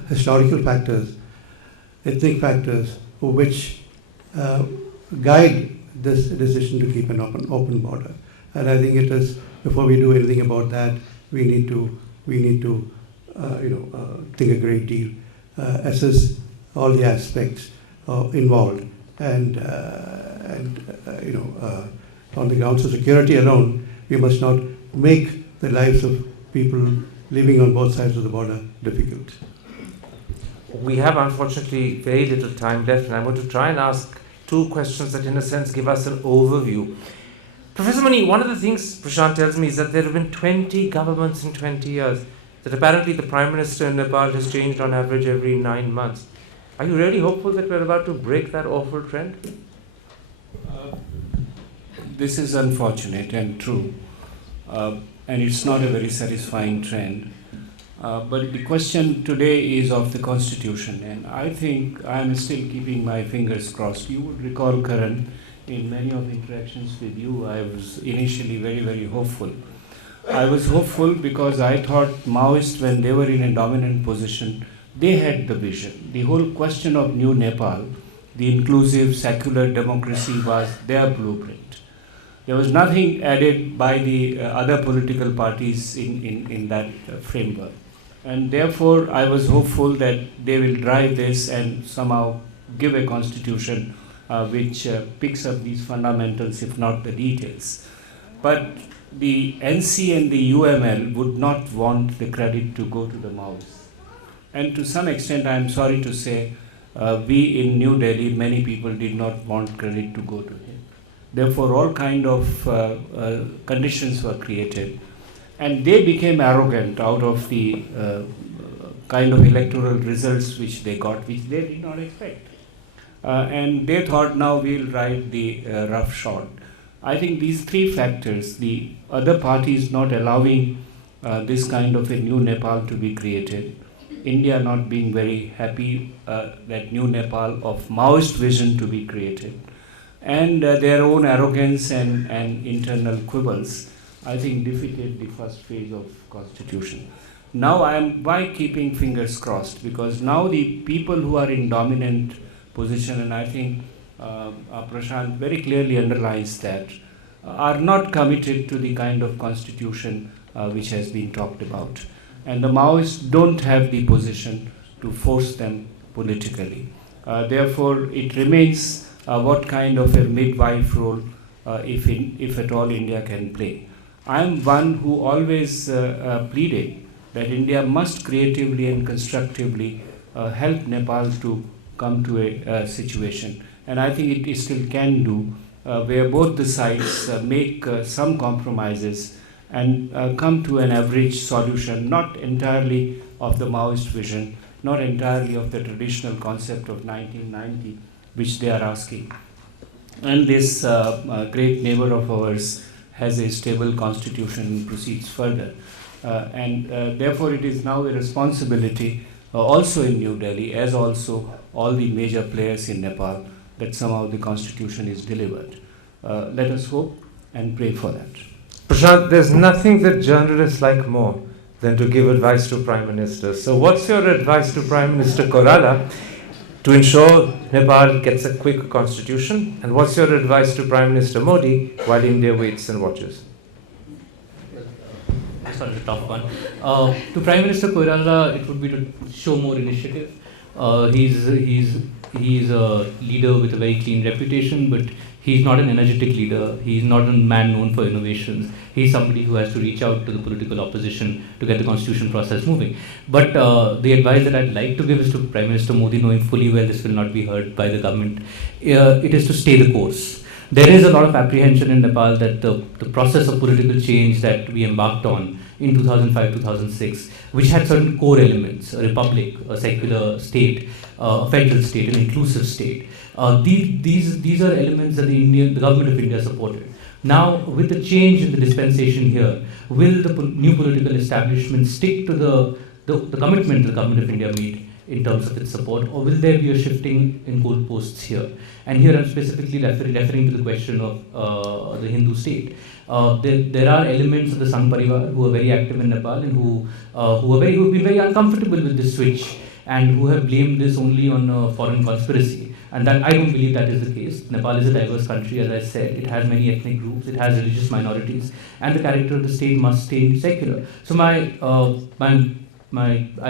historical factors, ethnic factors, which guide this decision to keep an open border. And I think it is, before we do anything about that, we need to think a great deal, assess all the aspects involved, and on the grounds of security alone, we must not make the lives of people living on both sides of the border difficult. We have unfortunately very little time left, and I'm going to try and ask two questions that in a sense give us an overview. Professor Mani, one of the things Prashant tells me is that there have been 20 governments in 20 years, that apparently the Prime Minister in Nepal has changed on average every 9 months. Are you really hopeful that we're about to break that awful trend? This is unfortunate and true, and it's not a very satisfying trend. But the question today is of the Constitution, and I think I am still keeping my fingers crossed. You would recall, Karan, in many of the interactions with you, I was initially very, very hopeful. I was hopeful because I thought Maoists, when they were in a dominant position, they had the vision. The whole question of New Nepal, the inclusive secular democracy, was their blueprint. There was nothing added by the other political parties in that framework. And therefore, I was hopeful that they will drive this and somehow give a constitution which picks up these fundamentals, if not the details. But the NC and the UML would not want the credit to go to the Maoists. And to some extent, I am sorry to say, we in New Delhi, many people did not want credit to go to him. Therefore, all kind of conditions were created. And they became arrogant out of the kind of electoral results which they got, which they did not expect. And they thought, now we'll ride the rough shot. I think these three factors, the other parties not allowing this kind of a new Nepal to be created, India not being very happy that new Nepal of Maoist vision to be created, and their own arrogance and internal quibbles, I think defeated the first phase of constitution. Now why keeping fingers crossed? Because now the people who are in dominant position, and I think Prashant very clearly underlines that, are not committed to the kind of constitution which has been talked about. And the Maoists don't have the position to force them politically. Therefore, it remains what kind of a midwife role, if at all, India can play. I am one who always pleaded that India must creatively and constructively help Nepal to come to a situation. And I think it still can do, where both the sides make some compromises and come to an average solution, not entirely of the Maoist vision, not entirely of the traditional concept of 1990, which they are asking. And this great neighbor of ours has a stable constitution and proceeds further. Therefore, it is now a responsibility also in New Delhi, as also all the major players in Nepal, that somehow the constitution is delivered. Let us hope and pray for that. Prashant, there's nothing that journalists like more than to give advice to Prime Minister. So what's your advice to Prime Minister Koirala to ensure Nepal gets a quick constitution? And what's your advice to Prime Minister Modi while India waits and watches? That's not a tough one. To Prime Minister Koirala, it would be to show more initiative. He's a leader with a very clean reputation, but he's not an energetic leader. He's not a man known for innovations. He's somebody who has to reach out to the political opposition to get the constitution process moving. But the advice that I'd like to give is to Prime Minister Modi, knowing fully well this will not be heard by the government. It is to stay the course. There is a lot of apprehension in Nepal that the process of political change that we embarked on in 2005-2006, which had certain core elements, a republic, a secular state, a federal state, an inclusive state. These are elements that the government of India supported. Now, with the change in the dispensation here, will the new political establishment stick to the commitment the government of India made in terms of its support, or will there be a shifting in goalposts here? And here I'm specifically referring to the question of the Hindu state. There are elements of the Sangh Parivar who are very active in Nepal and who have been very uncomfortable with this switch and who have blamed this only on a foreign conspiracy. And that I don't believe that is the case. Nepal is a diverse country, as I said. It has many ethnic groups, it has religious minorities, and the character of the state must stay secular. So I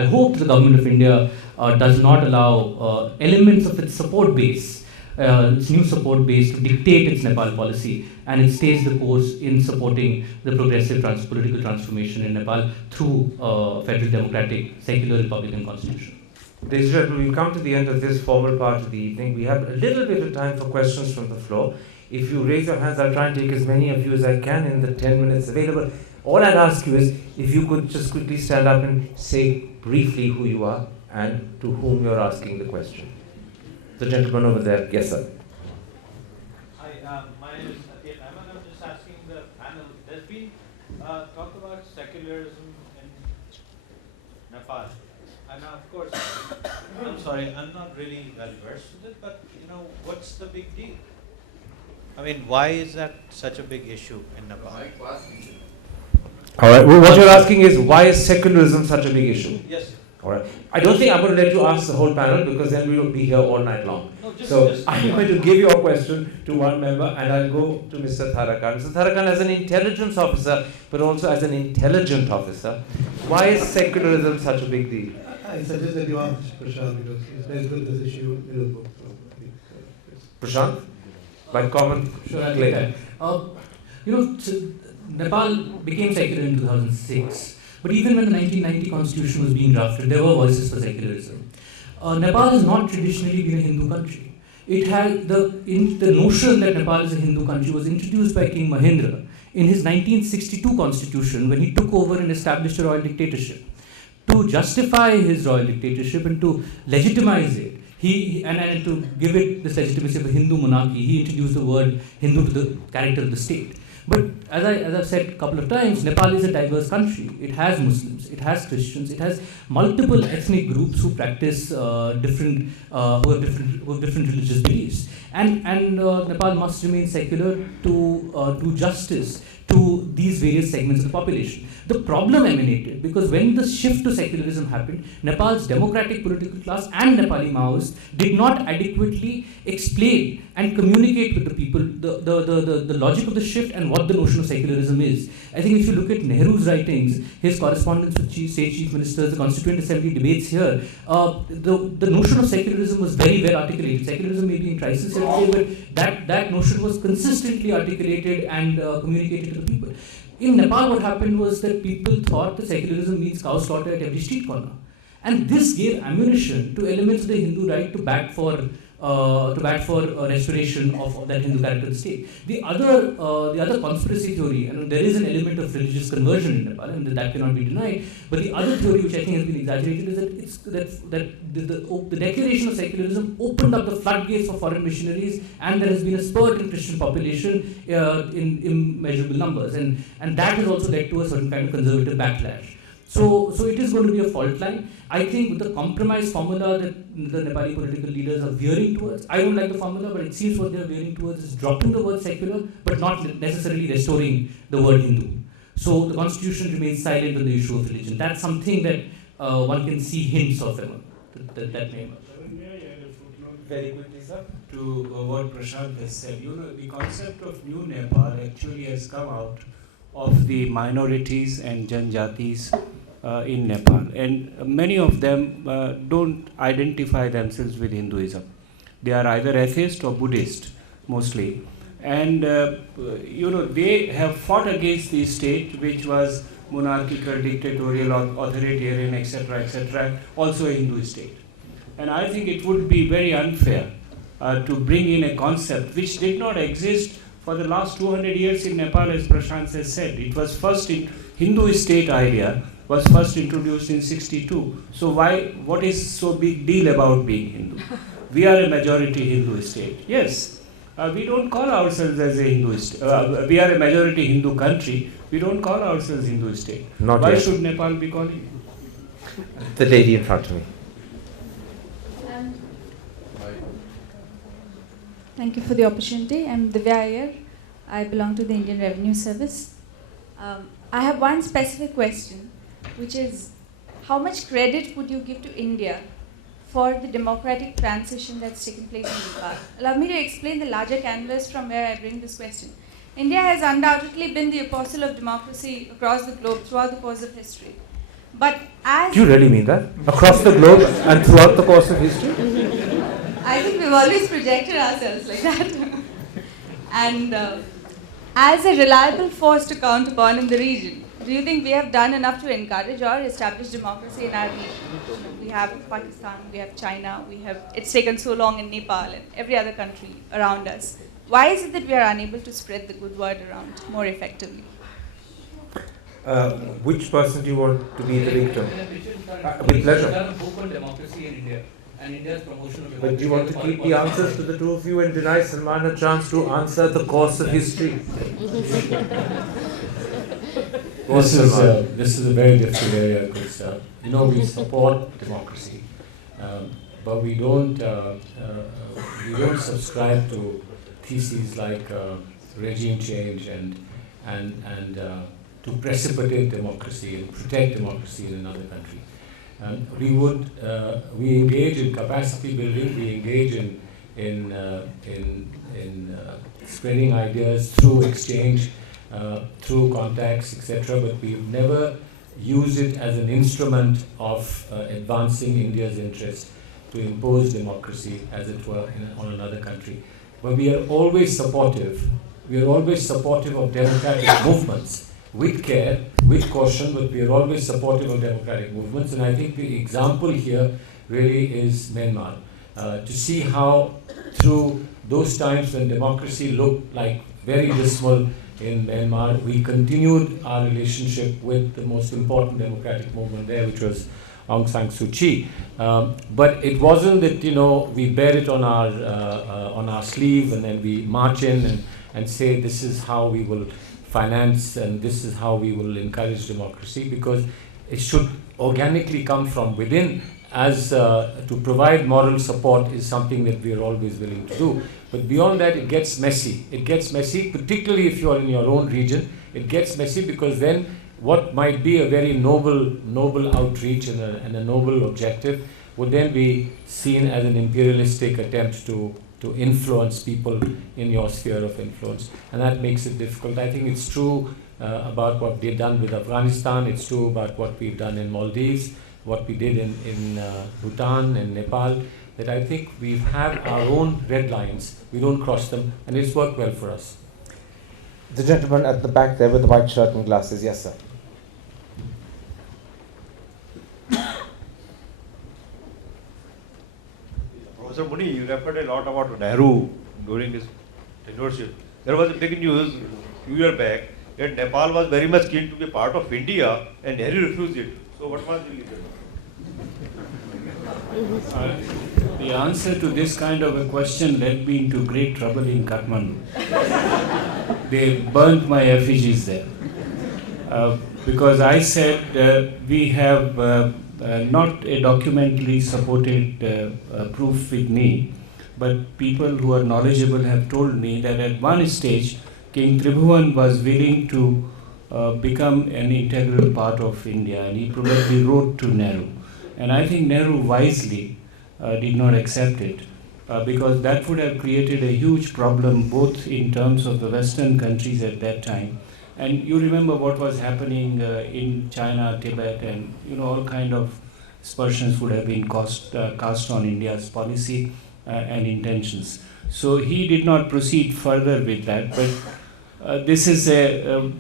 hope the government of India does not allow elements of its support base, its new support base, to dictate its Nepal policy, and it stays the course in supporting the progressive political transformation in Nepal through federal democratic secular republican constitution. Ladies and gentlemen, we've come to the end of this formal part of the evening. We have a little bit of time for questions from the floor. If you raise your hands, I'll try and take as many of you as I can in the 10 minutes available. All I'd ask you is, if you could just quickly stand up and say briefly who you are and to whom you're asking the question. The gentleman over there. Yes, sir. Hi, my name is Satya Naiman. I'm just asking the panel. There's been talk about secularism in Nepal. And now, of course, I'm sorry, I'm not really well versed with it, but what's the big deal? I mean, why is that such a big issue in Nepal? All right. Well, what you're asking is, why is secularism such a big issue? Yes. All right. I don't think I'm going to let you ask the whole panel, because then we will be here all night long. No, I'm going to give your question to one member, and I'll go to Mr. Tharakan. Mr. Tharakan, as an intelligence officer, but also as an intelligent officer, why is secularism such a big deal? I suggest that you ask Prashant, because he's very good at this issue in his book. Prashant? By common Sure, I'll claim. take that. Nepal became secular in 2006, but even when the 1990 constitution was being drafted, there were voices for secularism. Nepal has not traditionally been a Hindu country. It had the notion that Nepal is a Hindu country was introduced by King Mahendra in his 1962 constitution, when he took over and established a royal dictatorship. To justify his royal dictatorship and to legitimize it, and to give it this legitimacy of a Hindu monarchy, he introduced the word Hindu to the character of the state. But as I've said a couple of times, Nepal is a diverse country. It has Muslims, it has Christians, it has multiple ethnic groups who practice different religious beliefs. And Nepal must remain secular to do justice to these various segments of the population. The problem emanated because when the shift to secularism happened, Nepal's democratic political class and Nepali Maoists did not adequately explain and communicate with the people the logic of the shift and what the notion of secularism is. I think if you look at Nehru's writings, his correspondence with state chief ministers, the Constituent Assembly debates here, the notion of secularism was very well articulated. Secularism may be in crisis, but that notion was consistently articulated and communicated to the people. In Nepal, what happened was that people thought that secularism means cow slaughter at every street corner. And this gave ammunition to elements of the Hindu right to bat for to bat for restoration of that Hindu character state. The other conspiracy theory, and there is an element of religious conversion in Nepal, and that cannot be denied. But the other theory, which I think has been exaggerated, is that the declaration of secularism opened up the floodgates for foreign missionaries, and there has been a spurt in Christian population in immeasurable numbers, and that has also led to a certain kind of conservative backlash. So it is going to be a fault line. I think with the compromise formula that the Nepali political leaders are veering towards, I don't like the formula, but it seems what they are veering towards is dropping the word secular, but not necessarily restoring the word Hindu. So the constitution remains silent on the issue of religion. That's something that one can see hints of that name. Very quickly, sir, to what Prashant has said. The concept of New Nepal actually has come out of the minorities and Janjatis in Nepal, and many of them don't identify themselves with Hinduism. They are either atheist or Buddhist, mostly, and they have fought against the state, which was monarchical, dictatorial, authoritarian, etc., also a Hindu state. And I think it would be very unfair to bring in a concept which did not exist for the last 200 years in Nepal, as Prashant has said. It was first in Hindu state idea was first introduced in 62. So what is so big deal about being Hindu? We are a majority Hindu state. Yes, we don't call ourselves as a Hindu state. We are a majority Hindu country. We don't call ourselves Hindu state. Why should Nepal be calling? The lady in front of me. Thank you for the opportunity. I'm Divya Iyer. I belong to the Indian Revenue Service. I have one specific question, which is, how much credit would you give to India for the democratic transition that's taken place in Nepal? Allow me to explain the larger canvas from where I bring this question. India has undoubtedly been the apostle of democracy across the globe throughout the course of history. But as... Do you really mean that? Across the globe and throughout the course of history? I think we've always projected ourselves like that. And as a reliable force to count upon in the region, do you think we have done enough to encourage or establish democracy in our region? We have Pakistan, we have China, it's taken so long in Nepal and every other country around us. Why is it that we are unable to spread the good word around more effectively? Which person do you want to be the victim? With pleasure. Democracy in India. And India's promotion of democracy. But do you want to keep the answers to the two of you and deny Salman a chance to answer the course of history? This is a very difficult area because we support democracy, but we don't subscribe to theses like regime change and to precipitate democracy and protect democracy in another country. We engage in capacity building, we engage in spreading ideas through exchange, through contacts, etc. But we've never used it as an instrument of advancing India's interest to impose democracy, as it were, on another country. But we are always supportive. We are always supportive of democratic movements. With care, with caution, but we are always supportive of democratic movements. And I think the example here really is Myanmar. To see how through those times when democracy looked like very dismal in Myanmar, we continued our relationship with the most important democratic movement there, which was Aung San Suu Kyi. But it wasn't that we bear it on our sleeve and then we march in and say this is how we will finance and this is how we will encourage democracy, because it should organically come from within. As to provide moral support is something that we are always willing to do. But beyond that, it gets messy. It gets messy, particularly if you are in your own region. It gets messy because then what might be a very noble outreach and a noble objective would then be seen as an imperialistic attempt to influence people in your sphere of influence. And that makes it difficult. I think it's true about what we've done with Afghanistan. It's true about what we've done in Maldives, what we did in Bhutan and Nepal, that I think we have our own red lines. We don't cross them, and it's worked well for us. The gentleman at the back there with the white shirt and glasses. Yes, sir. Professor Muni, you referred a lot about Nehru during his tenureship. There was a big news a few years back that Nepal was very much keen to be part of India and Nehru refused it. So what was the reason? The answer to this kind of a question led me into great trouble in Kathmandu. They burnt my effigies there. Because I said we have not a documentally supported proof with me, but people who are knowledgeable have told me that at one stage King Tribhuvan was willing to become an integral part of India, and he probably wrote to Nehru. And I think Nehru wisely did not accept it, because that would have created a huge problem both in terms of the Western countries at that time. And you remember what was happening in China, Tibet, and all kind of aspersions would have been cast on India's policy and intentions. So he did not proceed further with that, but this is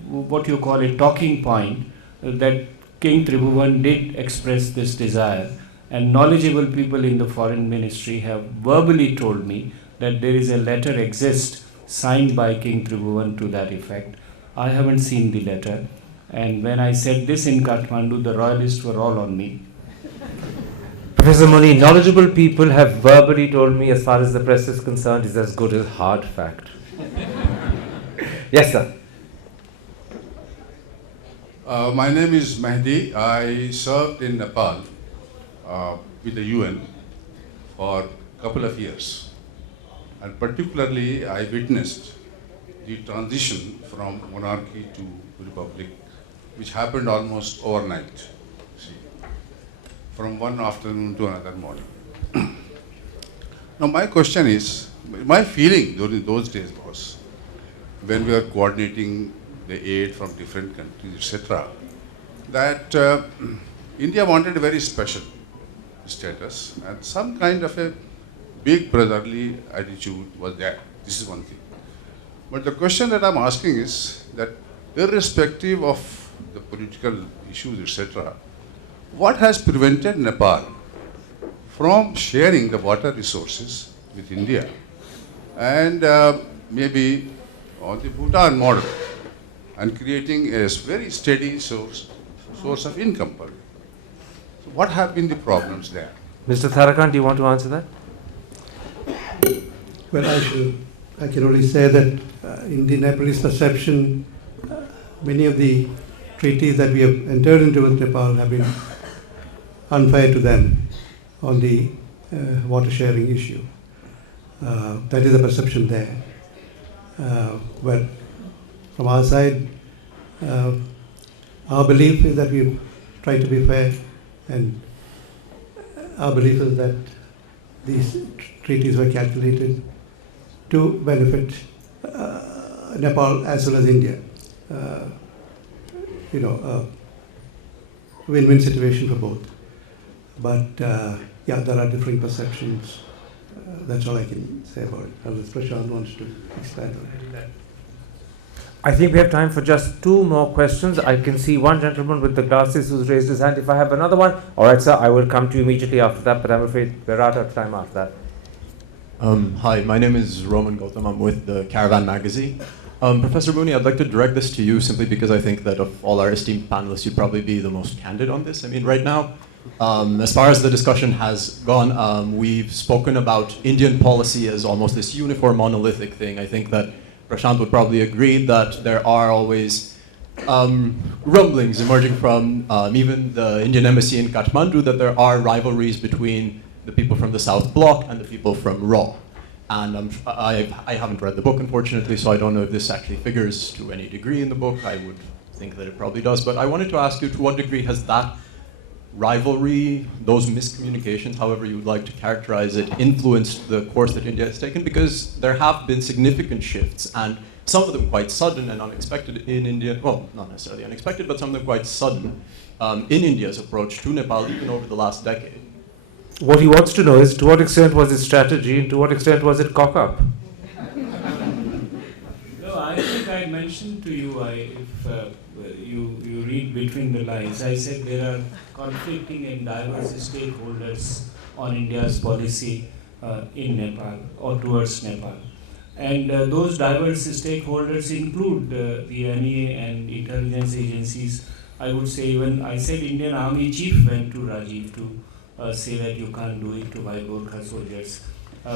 what you call a talking point, that King Tribhuvan did express this desire, and knowledgeable people in the foreign ministry have verbally told me that there is a letter exists signed by King Tribhuvan to that effect. I haven't seen the letter, and when I said this in Kathmandu, the royalists were all on me. Professor Muni, knowledgeable people have verbally told me, as far as the press is concerned, is as good as hard fact. Yes, sir. My name is Mehdi. I served in Nepal with the UN for a couple of years. And particularly, I witnessed the transition from monarchy to republic, which happened almost overnight, from one afternoon to another morning. Now, my question is, my feeling during those days was, when we were coordinating the aid from different countries, etc., that India wanted a very special status, and some kind of a big brotherly attitude was there. This is one thing. But the question that I'm asking is that, irrespective of the political issues, etc., what has prevented Nepal from sharing the water resources with India, and maybe on the Bhutan model, and creating a very steady source of income per day? So what have been the problems there? Mr. Tharakan, do you want to answer that? Well, I can only say that in the Nepalese perception, many of the treaties that we have entered into with Nepal have been unfair to them on the water sharing issue. That is the perception there. But from our side, our belief is that we try to be fair, and our belief is that these treaties were calculated to benefit Nepal as well as India. Win-win situation for both. But yeah, there are differing perceptions. That's all I can say about it. Unless Prashant wants to expand on it. I think we have time for just two more questions. I can see one gentleman with the glasses who's raised his hand. If I have another one, all right, sir, I will come to you immediately after that, but I'm afraid we're out of time after that. Hi, my name is Roman Gautam. I'm with the Caravan magazine. Professor Muni, I'd like to direct this to you simply because I think that of all our esteemed panelists, you'd probably be the most candid on this. I mean, right now, as far as the discussion has gone, we've spoken about Indian policy as almost this uniform monolithic thing. I think that Prashant would probably agree that there are always rumblings emerging from even the Indian embassy in Kathmandu that there are rivalries between the people from the South Bloc and the people from RAW. And I haven't read the book, unfortunately, so I don't know if this actually figures to any degree in the book. I would think that it probably does. But I wanted to ask you, to what degree has that rivalry, those miscommunications, however you would like to characterize it, influenced the course that India has taken? Because there have been significant shifts, and some of them quite sudden and unexpected in India. Well, not necessarily unexpected, but some of them quite sudden in India's approach to Nepal, even over the last decade. What he wants to know is, to what extent was it strategy and to what extent was it cock-up? No, I think I mentioned to you, if you read between the lines, I said there are conflicting and diverse stakeholders on India's policy. in Nepal or towards Nepal. And those diverse stakeholders include the MEA and intelligence agencies. I would say even, I said Indian Army Chief went to Rajiv to say that you can't do it to my Gorkha soldiers.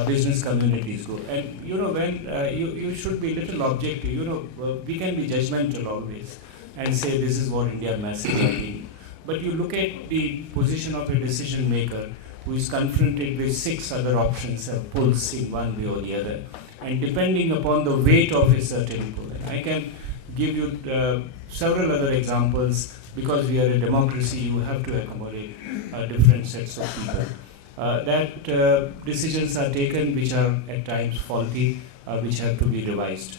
Business communities go. And when you should be a little objective, we can be judgmental always and say this is what India masses are doing. But you look at the position of a decision maker who is confronted with 6 other options, pulls in one way or the other. And depending upon the weight of a certain pull, I can give you several other examples. Because we are a democracy, you have to accommodate different sets of people. That decisions are taken which are at times faulty, which have to be revised.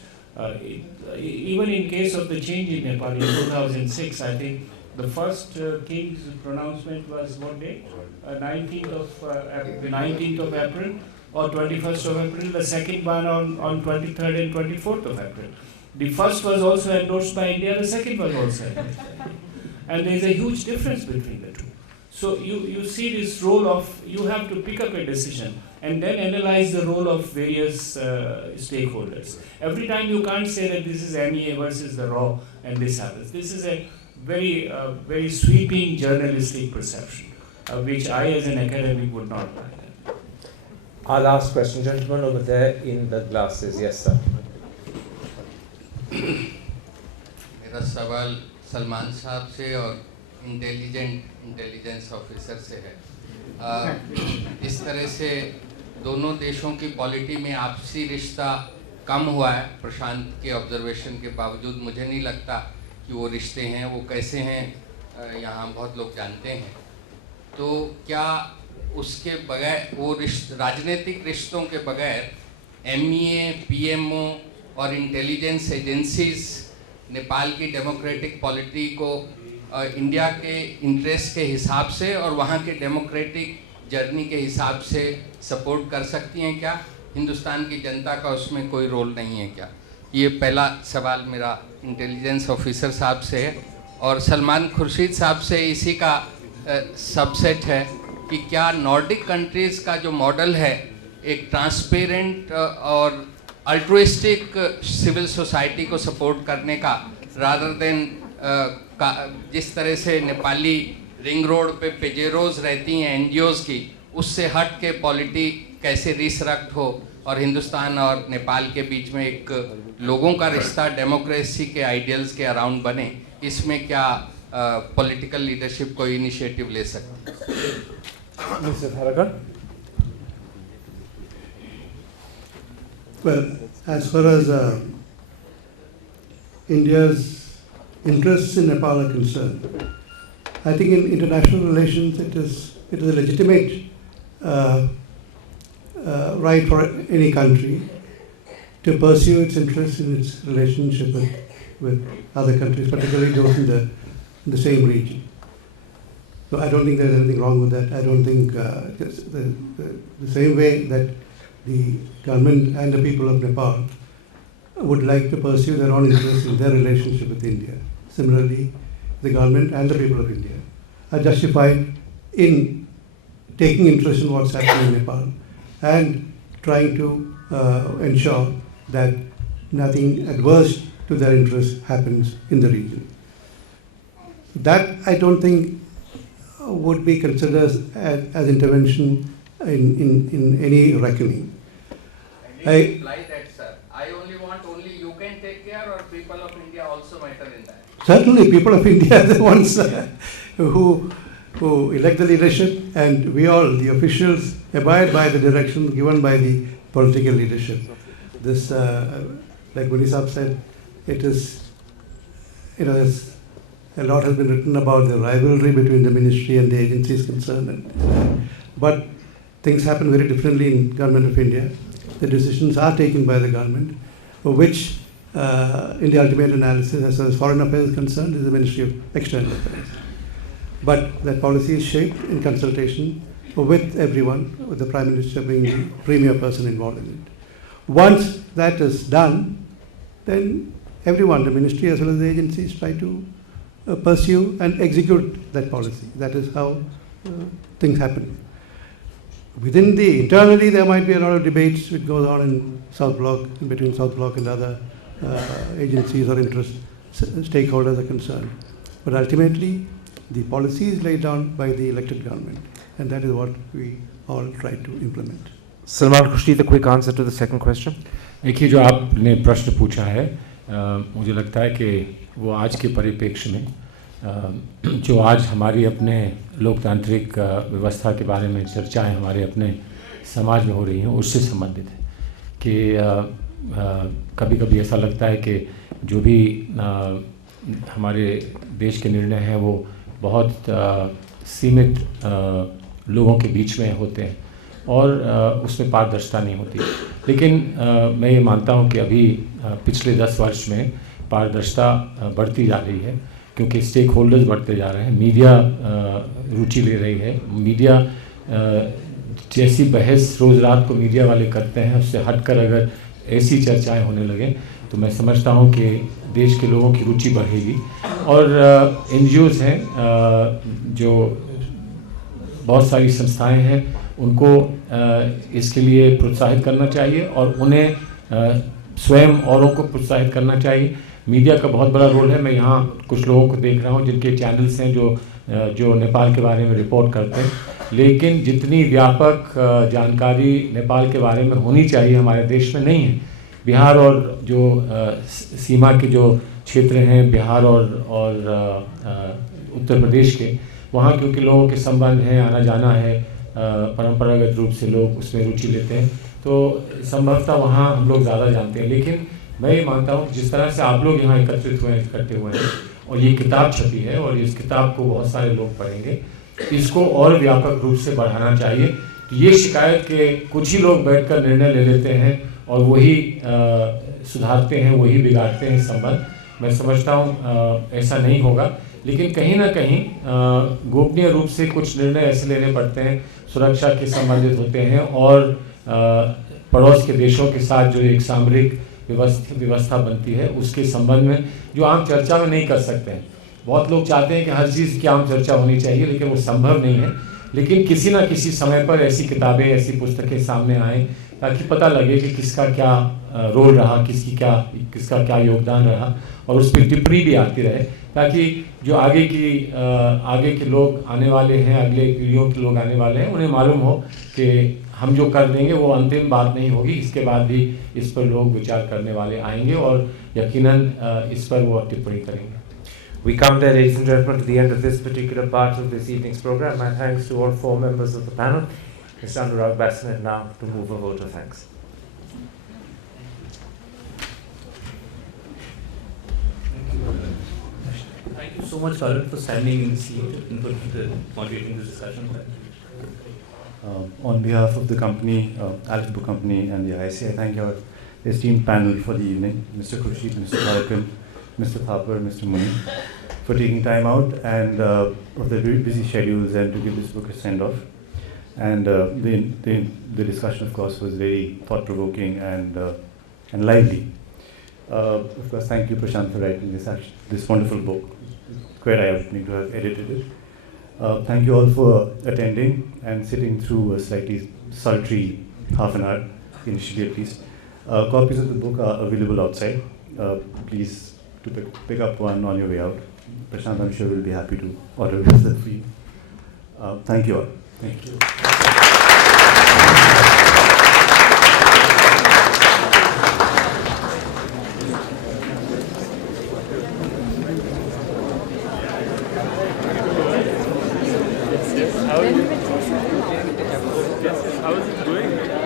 Even in case of the change in Nepal in 2006, I think the first king's pronouncement was what day? 19th of April or 21st of April. The second one on 23rd and 24th of April. The first was also endorsed by India. The second was also endorsed by India. And there is a huge difference between the two. So you see this role of, you have to pick up a decision and then analyze the role of various stakeholders. Every time you can't say that this is MEA versus the RAW and this happens. This is a very sweeping journalistic perception, which I as an academic would not buy. Our last question, gentleman over there in the glasses. Yes, sir. मेरा सवाल सलमान साहब से और intelligence officer से है। इस तरह से दोनों देशों की पॉलिटी में आपसी रिश्ता कम हुआ है, प्रशांत के ऑब्जर्वेशन के बावजूद मुझे नहीं लगता कि वो रिश्ते हैं, वो कैसे हैं यहाँ बहुत लोग जानते हैं। तो क्या उसके बगैर वो राजनीतिक रिश्तों के बगैर MEA, PMO और इंटेलिजेंस एजेंसीज नेपाल की डेमोक्रेटिक पॉलिटी को इंडिया के इंटरेस्ट के हिसाब से और वहाँ के डेमोक्रेटिक जर्नी के हिसाब से सपोर्ट कर सकती हैं क्या? हिंदुस्तान की जनता का उसमें कोई रोल नहीं है क्या? ये पहला सवाल मेरा इंटेलिजेंस ऑफिसर साहब से है। और सलमान खुर्शीद साहब से इसी का सबसेट है कि क्या नॉर्डिक कंट्रीज़ का जो मॉडल है एक ट्रांसपेरेंट और अल्ट्रुइस्टिक सिविल सोसाइटी को सपोर्ट करने का, रादर देन जिस तरह से नेपाली रिंग रोड पे पेजेरोज रहती हैं NGOs की, उससे हट के पॉलिटी कैसे रिसरेक्ट हो और हिंदुस्तान और नेपाल के बीच में एक लोगों का रिश्ता डेमोक्रेसी के आइडियल्स के अराउंड बने, इसमें क्या पॉलिटिकल लीडरशिप कोई इनिशिएटिव ले सकती है? Well, as far as India's interests in Nepal are concerned, I think in international relations it is a legitimate right for any country to pursue its interests in its relationship with other countries, particularly those in the same region. So I don't think there's anything wrong with that. I don't think the same way that the government and the people of Nepal would like to pursue their own interests in their relationship with India. Similarly, the government and the people of India are justified in taking interest in what's happening in Nepal and trying to ensure that nothing adverse to their interests happens in the region. That I don't think would be considered as intervention in any reckoning. I imply that, sir. I only want you can take care, or people of India also matter in that? Certainly, people of India are the ones who elect the leadership, and we all, the officials, abide by the direction given by the political leadership. This, like Muni Saab said, it is, a lot has been written about the rivalry between the ministry and the agencies concerned. But things happen very differently in Government of India. The decisions are taken by the government, which in the ultimate analysis, as far as foreign affairs is concerned, is the Ministry of External Affairs. But that policy is shaped in consultation with everyone, with the Prime Minister being the premier person involved in it. Once that is done, then everyone, the ministry as well as the agencies, try to pursue and execute that policy. That is how things happen. within the internally there might be a lot of debates which goes on in South Bloc, in between South Bloc and other agencies or interest stakeholders are concerned. But ultimately, the policy is laid down by the elected government, and that is what we all try to implement. Salman Khurshid, a quick answer to the second question. देखिए, जो आपने प्रश्न पूछा है, मुझे लगता है कि वो आज के परिप्रेक्ष्य में जो आज हमारी अपने लोकतांत्रिक व्यवस्था के बारे में चर्चाएं हमारे अपने समाज में हो रही हैं, उससे संबंधित है कि कभी कभी ऐसा लगता है कि जो भी हमारे देश के निर्णय हैं वो बहुत सीमित लोगों के बीच में होते हैं और उसमें पारदर्शिता नहीं होती। लेकिन मैं ये मानता हूँ कि अभी पिछले 10 वर्ष में पारदर्शिता बढ़ती जा रही है, क्योंकि स्टेक होल्डर्स बढ़ते जा रहे हैं, मीडिया रुचि ले रही है। मीडिया जैसी बहस रोज़ रात को मीडिया वाले करते हैं, उससे हटकर अगर ऐसी चर्चाएं होने लगें तो मैं समझता हूं कि देश के लोगों की रुचि बढ़ेगी। और NGOs हैं, जो बहुत सारी संस्थाएं हैं, उनको इसके लिए प्रोत्साहित करना चाहिए और उन्हें स्वयं औरों को प्रोत्साहित करना चाहिए। मीडिया का बहुत बड़ा रोल है। मैं यहाँ कुछ लोगों को देख रहा हूँ जिनके चैनल्स हैं जो नेपाल के बारे में रिपोर्ट करते हैं, लेकिन जितनी व्यापक जानकारी नेपाल के बारे में होनी चाहिए हमारे देश में नहीं है। बिहार और जो सीमा के जो क्षेत्र हैं, बिहार और उत्तर प्रदेश के, वहाँ क्योंकि लोगों के संबंध हैं, आना जाना है, परंपरागत रूप से लोग उसमें रुचि लेते हैं, तो संभवतः वहाँ हम लोग ज़्यादा जानते हैं। लेकिन मैं ये मानता हूँ जिस तरह से आप लोग यहाँ एकत्रित हुए हैं, इकट्ठे हुए हैं और ये किताब छपी है और इस किताब को बहुत सारे लोग पढ़ेंगे, इसको और व्यापक रूप से बढ़ाना चाहिए। तो ये शिकायत के कुछ ही लोग बैठकर निर्णय ले लेते हैं और वही सुधारते हैं, वही बिगाड़ते हैं संबंध, मैं समझता हूँ ऐसा नहीं होगा। लेकिन कहीं ना कहीं गोपनीय रूप से कुछ निर्णय ऐसे लेने पड़ते हैं, सुरक्षा के संबंधित होते हैं और पड़ोस के देशों के साथ जो एक सामरिक व्यवस्था बनती है उसके संबंध में जो आम चर्चा में नहीं कर सकते हैं। बहुत लोग चाहते हैं कि हर चीज़ की आम चर्चा होनी चाहिए, लेकिन वो संभव नहीं है। लेकिन किसी ना किसी समय पर ऐसी किताबें, ऐसी पुस्तकें सामने आएँ ताकि पता लगे कि किसका क्या रोल रहा, किसका क्या योगदान रहा, और उस पर टिप्पणी भी आती रहे, ताकि जो आगे के लोग आने वाले हैं, अगले पीढ़ियों के लोग आने वाले हैं, उन्हें मालूम हो कि हम जो कर देंगे वो अंतिम बात नहीं होगी, इसके बाद भी इस पर लोग विचार करने वाले आएंगे और यकीनन इस पर वो टिप्पणी करेंगे। We come there, ladies and gentlemen, to the end of this particular part of this evening's program. My thanks to all 4 members of the panel. Mr. Anurag Basnet now to move a vote of thanks. Thank you so much, Karan, for standing in the seat and for moderating this discussion. On behalf of the company, Alex Book Company and the IC, I thank your esteemed panel for the evening, Mr. Khurshid, Mr. Tharkan, Mr. Thapar, Mr. Muni, for taking time out and of their very busy schedules and to give this book a send-off. And the discussion, of course, was very thought-provoking and lively. Of course, thank you, Prashant, for writing this wonderful book. Quite eye-opening to have edited it. Thank you all for attending and sitting through a slightly sultry half an hour, initially at least. Copies of the book are available outside. Please to pick up one on your way out. Prashant, I'm sure will be happy to order that for you. Thank you all. Thank you. How is it going?